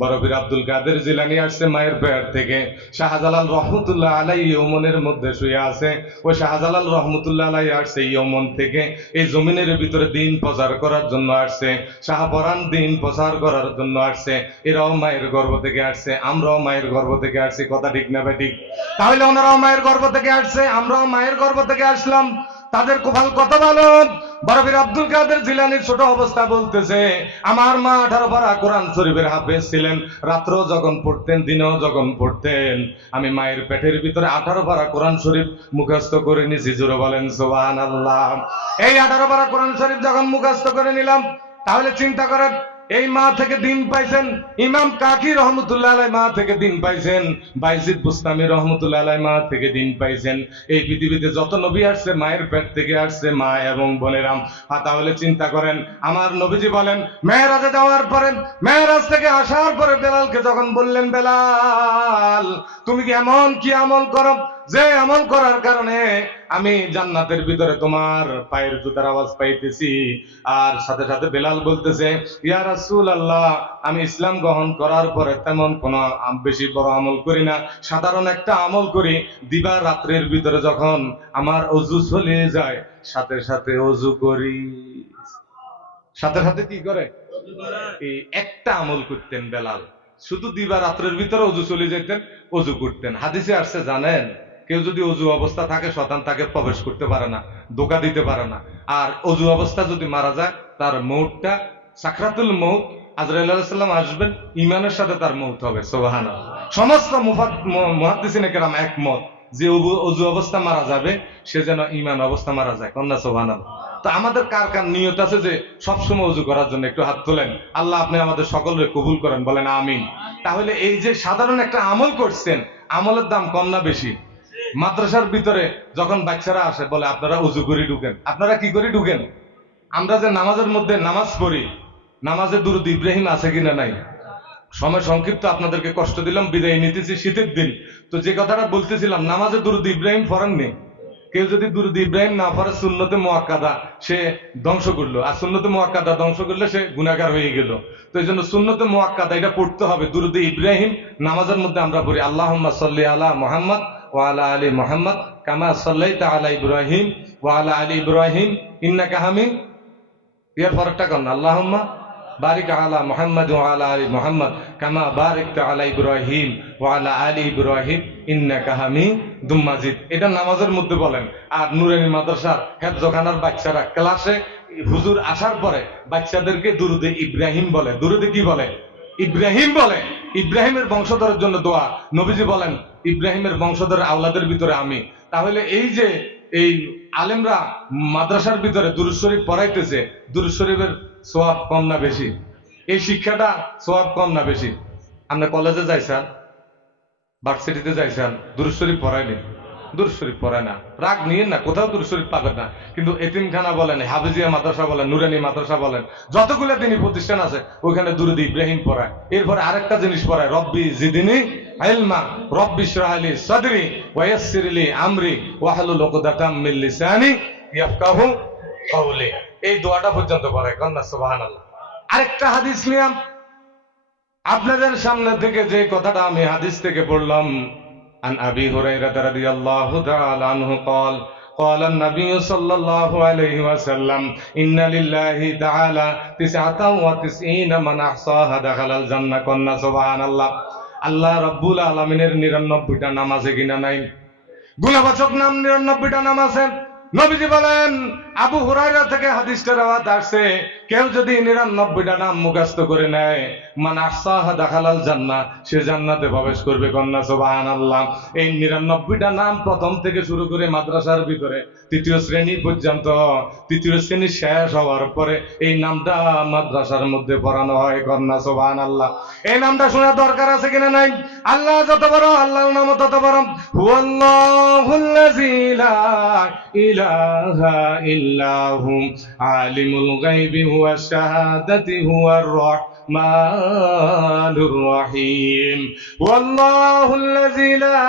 বড় পীর আব্দুল কাদের জিলানী আসছে মায়ের পেট থেকে, শাহজালাল রহমতুল্লাহ আলাই ইয়মনের মধ্যে শুয়ে আছে, ওই শাহজালাল রহমতুল্লাহ আলাই আসছে ইয়মন থেকে। এই জমিনের ভিতরে দিন প্রচার করার জন্য আসছে, শাহপরান দিন প্রচার করার জন্য আসছে। এরাও মায়ের গর্ভ থেকে আসছে, আমরাও মায়ের গর্ভ থেকে আসছি। কথা ঠিক না ঠিক? তাহলে ওনারাও মায়ের গর্ভ থেকে আসছে, আমরাও মায়ের গর্ভ থেকে আসলাম। তাদের কোফাল কত ভালো। বড় পীর আব্দুল কাদের জিলানীর ছোট অবস্থা বলতেছে, আমার মা 18 পারা কোরআন শরীফের হাফেজ ছিলেন। রাত্র যখন পড়তেন, দিনেও যখন পড়তেন, আমি মায়ের পেটের ভিতরে 18 পারা কোরআন শরীফ মুখস্থ করে নিছি। জোরে বলেন সুবহানাল্লাহ। এই 18 পারা কোরআন শরীফ যখন মুখস্থ করে নিলাম, তাহলে চিন্তা করেন, এই মা থেকে দিন পাইছেন ইমাম কাকি রহমতুল্লাহ আলাই, মা থেকে দিন পাইছেন বাইজিদ বুস্তামি রহমতুল্লাহ আলাই, মা থেকে দিন পাইছেন। এই পৃথিবীতে যত নবী আসছে মায়ের পেট থেকে আসছে, মা এবং বোনেরাম। তাহলে চিন্তা করেন, আমার নবীজি বলেন মেরাজে যাওয়ার পরে, মেরাজ থেকে আসার পরে বেলালকে যখন বললেন, বেলাল তুমি কি এমন কি আমল করো যে আমল করার কারণে আমি জান্নাতের ভিতরে তোমার পায়ের জুতার আওয়াজ পাইতেছি? আর সাথে সাথে বেলাল বলতেছে, ইয়া রাসূলুল্লাহ, আমি ইসলাম গ্রহণ করার পরে তেমন কোনো বেশি বড় আমল করি না, সাধারণ একটা আমল করি। দিবা রাত্রের ভিতরে যখন আমার ওযু চলে যায়, সাথে সাথে ওযু করি। সাথে সাথে কি করে? এই একটা আমল করতেন বেলাল, শুধু দিবা রাত্রের ভিতরে ওযু চলে যেতেন, ওযু করতেন। হাদিসে আসছে জানেন, কেউ যদি অজু অবস্থা থাকে শয়তান তাকে প্রবেশ করতে পারে না, ধোঁকা দিতে পারে না। আর অজু অবস্থা যদি মারা যায়, তার মৌতটা সাকরাতুল মৌত, আজরাইল আলাইহিস সালাম আসবেন, ঈমানের সাথে তার মৌত হবে। সুবহানাল্লাহ। সমস্ত মুহাদ্দিসিনে কেরাম একমত যে অজু অবস্থা মারা যাবে, সে যেন ঈমান অবস্থা মারা যায়। কন্যা সুবহানাল্লাহ। তো আমাদের কার কার নিয়ত আছে যে সবসময় অজু করার জন্য? একটু হাত তোলেন। আল্লাহ আপনি আমাদের সকলের কবুল করেন, বলেন আমিন। তাহলে এই যে সাধারণ একটা আমল করছেন, আমলের দাম কম না বেশি? মাদ্রাসার ভিতরে যখন বাচ্চারা আসে, বলে আপনারা উজু করে ঢুকেন। আপনারা কি করে ঢুকেন? আমরা যে নামাজের মধ্যে নামাজ পড়ি, নামাজে দুরূদ ইব্রাহিম আছে কিনা নাই? সময় সংক্ষিপ্ত, আপনাদেরকে কষ্ট দিলাম, বিদায় নিতেছি, শীতের দিন। তো যে কথাটা বলতেছিলাম, নামাজে দুরূদ ইব্রাহিম পড়েননি। কেউ যদি দুরূদ ইব্রাহিম না পড়ে, সুন্নতে মুআক্কাদা সে ধ্বংস করলো, আর সুন্নতে মুআক্কাদা ধ্বংস করলে সে গুনাহগার হয়ে গেল। তো এই জন্য সুন্নতে মুআক্কাদা এটা পড়তে হবে। দুরূদ ইব্রাহিম নামাজের মধ্যে আমরা পড়ি, আল্লাহুম্মা সাল্লি আলা মুহাম্মদ ওয়া আলা আলি মুহাম্মদ কামা সাল্লাইতা আলা ইব্রাহিম ওয়া আলা আলি ইব্রাহিম ইন্নাকা হামিদ। এর পরেরটা কোন? আল্লাহুম্মা বারিক আলা মুহাম্মদ ওয়া আলা আলি মুহাম্মদ কামা বারাকতা আলা ইব্রাহিম ওয়া আলা আলি ইব্রাহিম ইন্নাকা হামিদুম মাজিদ। এটা নামাজের মধ্যে বলেন। আর নুরানি মাদ্রাসার হেফজখানার বাচ্চারা ক্লাসে হুজুর আসার পরে বাচ্চাদেরকে দুরুদে ইব্রাহিম বলে। দুরুদে কি বলে? ইব্রাহিম বলে। ইব্রাহিমের বংশধরের জন্য দোয়া। নবীজি বলেন ইব্রাহিমের বংশধর আওলাদের ভিতরে আমি। তাহলে এই যে এই আলেমরা মাদ্রাসার ভিতরে দুরূদ শরীফ পড়াইতেছে, দুরূদ শরীফের সওয়াব কম না বেশি? এই শিক্ষাটা সওয়াব কম না বেশি? আপনি কলেজে যাইছেন, ভার্সিটিতে যাইছেন, দুরূদ শরীফ পড়ায়নি? দুরূদ শরীফ পড়ায় না, রাগ নিয়েন না, কোথাও দুরূদ শরীফ পাবেন না। কিন্তু এতিমখানা বলেন, হাফেজিয়া মাদ্রাসা বলেন, নুরানি মাদ্রাসা বলেন, যতগুলো দিনী প্রতিষ্ঠান আছে ওইখানে দুরূদ ইব্রাহিম পড়ায়। এরপরে আরেকটা জিনিস পড়ায়, রব্বি জিদনি ইলমা রব্বি ইশরাহ লি সাদরি ওয়া ইয়াসসির লি আমরি ওয়াহলুল উকদাতাম মিন লিসানি ইয়াফকাহু কওলি। এই দোয়াটা পর্যন্ত পড়ায়। কন্যা সুবহানাল্লাহ। আরেকটা হাদিস নিলাম আপনাদের সামনে থেকে, যে কথাটা আমি হাদিস থেকে পড়লাম। عن أبي هريرة رضي الله تعالى عنه قال قال النبي صلى الله عليه وسلم إن لله تعالى 99 من أحصاها دخل الجنة। কন্যা সুবহানাল্লাহ। আল্লাহ রাব্বুল আলামিনের 99টা নাম আছে কিনা নাই? গুণবাচক নাম 99টা নাম আছে। নবীজি বলেন, আবু হুরায়রা থেকে হাদিসটা রাওয়াত আসছে, কেউ যদি 99টা নাম মুখস্থ করে নেয়, মান আহসাহা দাখালাল জান্নাহ, সে জান্নাতে প্রবেশ করবে। কন্যা সুবহানাল্লাহ। এই 99টা নাম প্রথম থেকে শুরু করে মাদ্রাসার ভিতরে 3য় শ্রেণী পর্যন্ত, 3য় শ্রেণী শেষ হওয়ার পরে এই নামটা মাদ্রাসার মধ্যে পড়ানো হয়। কন্যা সুবহানাল্লাহ। এই নামটা শোনার দরকার আছে কিনা নাই? আল্লাহ যত বড়, আল্লাহর নাম তত বড়। হুয়াল্লাহুল্লাযী লা ইলাহা ইল্লা হু আলিমুল গায়বি ওয়াশ শাহাদাতি হুয়ার রাহমানুর রহিম। হুয়াল্লাহুল্লাযী লা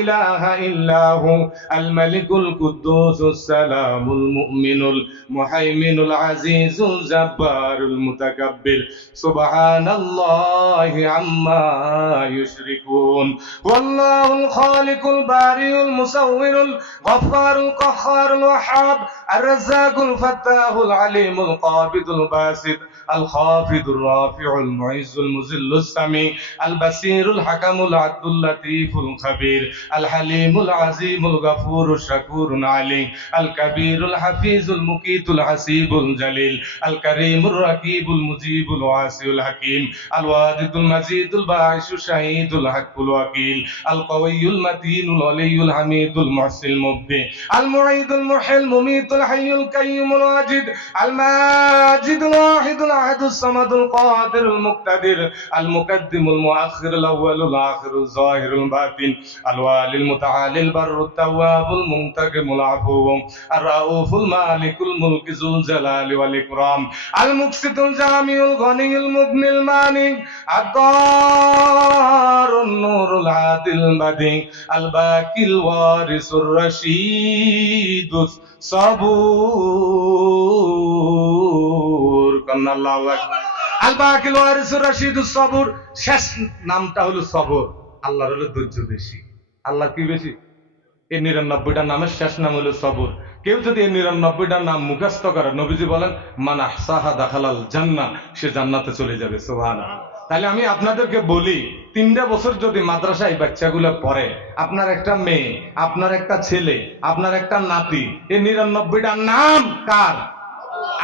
ইলাহা ইল্লা হু আল মালিকুল কুদ্দুসুস সালামুল মুমিনুল মুহাইমিনুল আজিজুল জাব্বারুল মুতাকাব্বির সুবহানাল্লাহি আম্মা ইউশরিকুন। ওয়াল্লাহুল খালিকুল বারিউল মুসাউবিরুল গফফারুল কাহ্হারুল ওয়াহ্হাব আর রাজ্জাকুল ফাত্তাহুল আলিমুল কাবিদুল বাসিত আল খাফিদুর রাফিউল মুইজ্জুল মুযিল্লুস সামি আল বাসিরুল হাকামুল আদলুল লাতীফুল খাবীর আল হালিমুল আজিমুল গফুরুশ শাকুরুল আলী আল কাবীরুল হাফিজুল মুকিতুল হাসিবুল জালিল আল কারীমুর রাকিবুল মুজিবুল ওয়াসিউল হাকীম আল ওয়াদিদুল মাজিদুল বাঈশুশ শাহীদুল হাক্কুল ওয়াকিল আল কাওয়িয়ুল মাতিনুল আলিয়ুল হামিদুল মুহসিল মুবদি আল মুঈদুল মুহিল মুমিতুল হাইয়ুল কাইয়্যুমুল ওয়াজিদ আল মাজিদুল ওয়াহিদুল আহাদুস সামাদুল কাদিরুল মুক্তাদির আল মুকদ্দিমুল মুআখিরুল আউয়ালুল আখিরুল যাহিরুল বাতিন আল ওয়ালিল মুতাআলিল বাররুত তাওয়াবুল মুনতাকিমুল আফু আর রাউফুল মালিকুল মুলকি যুল জালালি ওয়াল ইকরাম আল মুকসিতুল জামিউল গনিয়ুল মুগনিল মানি আদ-দারুন নূরুল আদিল বাদি আল বাকিল ওয়ারিসুর রাশীদুস সাবুর। আল্লাহু আকবার। আল বাকিল ওয়ারিসুর রাশীদুস সাবুর, শেষ নামটা হলো সবর। আল্লাহর হলো ধৈর্য বেশি। আল্লাহ কি বেশি? এই ৯৯টা নামের শেষ নাম হলো সবর। কেউ যদি এই ৯৯টা নাম মুখস্থ করে, নবীজি বলেন মান আহসাহা দাখালাল জান্নাহ, সে জান্নাতে চলে যাবে। সুবহানাল্লাহ। তাহলে আমি আপনাদেরকে বলি, ৩টা বছর যদি মাদ্রাসায় বাচ্চাগুলো পড়ে, আপনার একটা মেয়ে, আপনার একটা ছেলে, আপনার একটা নাতি, এই ৯৯টা নাম কার?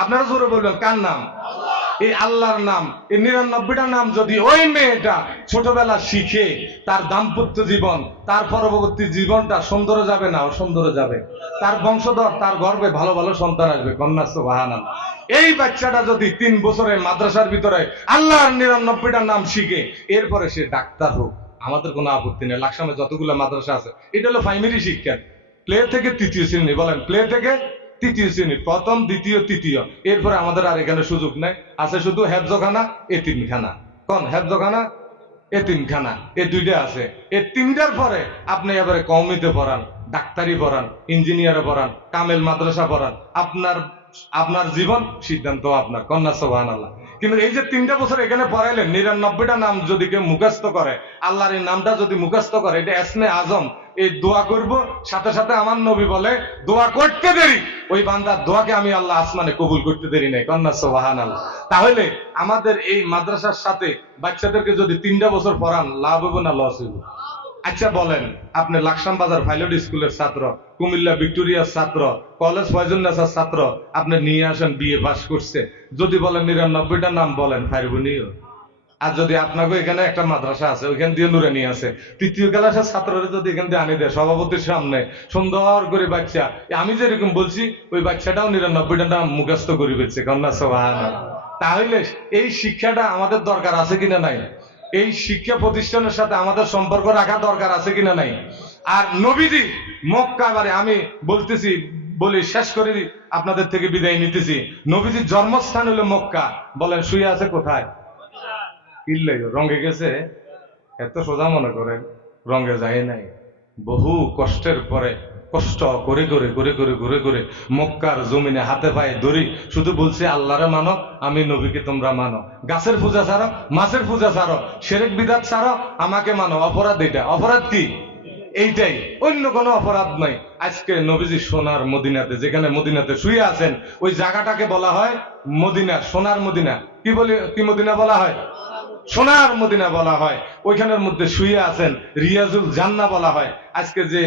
আপনারা জোরে বলবেন, কার নাম? এই আল্লাহর নাম। এই ৯৯টা নাম যদি ওই মেয়েটা ছোটবেলা শিখে, তার দাম্পত্য জীবন, তার পরবর্তী জীবনটা সুন্দর যাবে না অসুন্দর যাবে? তার বংশধর, তার গর্ভে ভালো ভালো সন্তান আসবে। কন্যা সুবহানাল্লাহ। এই বাচ্চাটা যদি ৩ বছরে মাদ্রাসার ভিতরে আল্লাহর ৯৯টা নাম শিখে, এরপরে সে ডাক্তার হোক, আমাদের কোনো আপত্তি নেই। লাকসামে যতগুলো মাদ্রাসা আছে, এটা হলো প্রাইমারি শিক্ষা, প্লে থেকে ৩য় শ্রেণী। বলেন, প্লে থেকে ৩য় শ্রেণী, প্রথম, দ্বিতীয়, তৃতীয়। এরপরে আমাদের আর এখানে সুযোগ নাই, আছে শুধু হেফজখানা, এতিমখানা। কোন হেফজখানা, এতিমখানা, এই 2টা আছে। এই 3টার পরে আপনি এবারে কওমিতে পড়ান, ডাক্তারি পড়ান, ইঞ্জিনিয়ারে পড়ান, কামেল মাদ্রাসা পড়ান, আপনার জীবন সিদ্ধান্ত আপনার। কন্যা সুবহানাল্লাহ। কিন্তু এই যে 3টা বছর এখানে পড়াইলেন, ৯৯টা নাম যদি কেউ মুখস্থ করে, আল্লাহর এই নামটা যদি মুখস্থ করে, এটা ইসমে আজম। এই দোয়া করব, সাথে সাথে আমার নবী বলে দোয়া করতে দেরি, ওই বান্দার দোয়াকে আমি আল্লাহ আসমানে কবুল করতে দেরি নাই। কন্যা সুবহানাল্লাহ। তাহলে আমাদের এই মাদ্রাসার সাথে বাচ্চাদেরকে যদি 3টা বছর পড়ান, লাভ হইব না লস হইব? আচ্ছা বলেন, আপনি লাকসাম বাজার পাইলট স্কুলের ছাত্র, কুমিল্লা ভিক্টোরিয়ার ছাত্র, কলেজ ফয়জুন্নেসার ছাত্র, আপনি নিয়ে আসেন, বিএ পাস করছে, যদি বলেন ৯৯টা নাম বলেন, পারবনিও? আর যদি আপনাকে এখানে একটা মাদ্রাসা আছে, ওইখান দিয়ে নুরানি আছে, ৩য় ক্লাসের ছাত্ররা যদি এখান দিয়ে আনি দেয় সভাপতির সামনে সুন্দর করে, বাচ্চা আমি যেরকম বলছি, ওই বাচ্চাটাও ৯৯টা নাম মুখস্থ করে ফেলছে। কন্যা সুবহানাল্লাহ। তাহলে এই শিক্ষাটা আমাদের দরকার আছে কিনা নাই? এই শিক্ষা প্রতিষ্ঠানের সাথে আমাদের সম্পর্ক রাখা দরকার আছে কিনা নাই? আর নবীজি মক্কা, বারে আমি বলতেছি, বলি শেষ করে আপনাদের থেকে বিদায় নিতেছি। নবীজির জন্মস্থান হলো মক্কা। বলেন, শুয়ে আছে কোথায়? রঙে গেছে? এত সোজা মনে করেন, রঙে যায় নাই। বহু কষ্টের পরে, কষ্ট করে করে করে করে ঘুরে ঘুরে মক্কার জমিনে হাতে পায়ে ধরি, শুধু বলছে আল্লাহরে মানো, আমি নবীকে তোমরা মানো, গাছের পূজা ছাড়ো, মাছের পূজা ছাড়ো, শিরক বিদআত ছাড়ো, আমাকে মানো। অপরাধ এটা? অপরাধ কি? এইটাই, অন্য কোনো অপরাধ নাই। আজকে নবীজি সোনার মদিনাতে, যেখানে মদিনাতে শুয়ে আছেন, ওই জায়গাটাকে বলা হয় মদিনা, সোনার মদিনা। কি মদিনা বলা হয়? সোনার মদিনা বলা হয়। ওইখানের মধ্যে শুয়ে আছেন, রিয়াজুল জান্নাহ বলা হয়। আজকে যে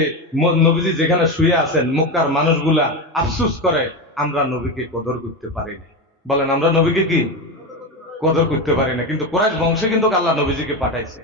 নবীজি যেখানে শুয়ে আছেন, মক্কার মানুষগুলা আফসোস করে, আমরা নবীকে কদর করতে পারি না। বলেন, আমরা নবীকে কি কদর করতে পারি না? কিন্তু কুরাইশ বংশে কিন্তু আল্লাহ নবীজিকে পাঠাইছে।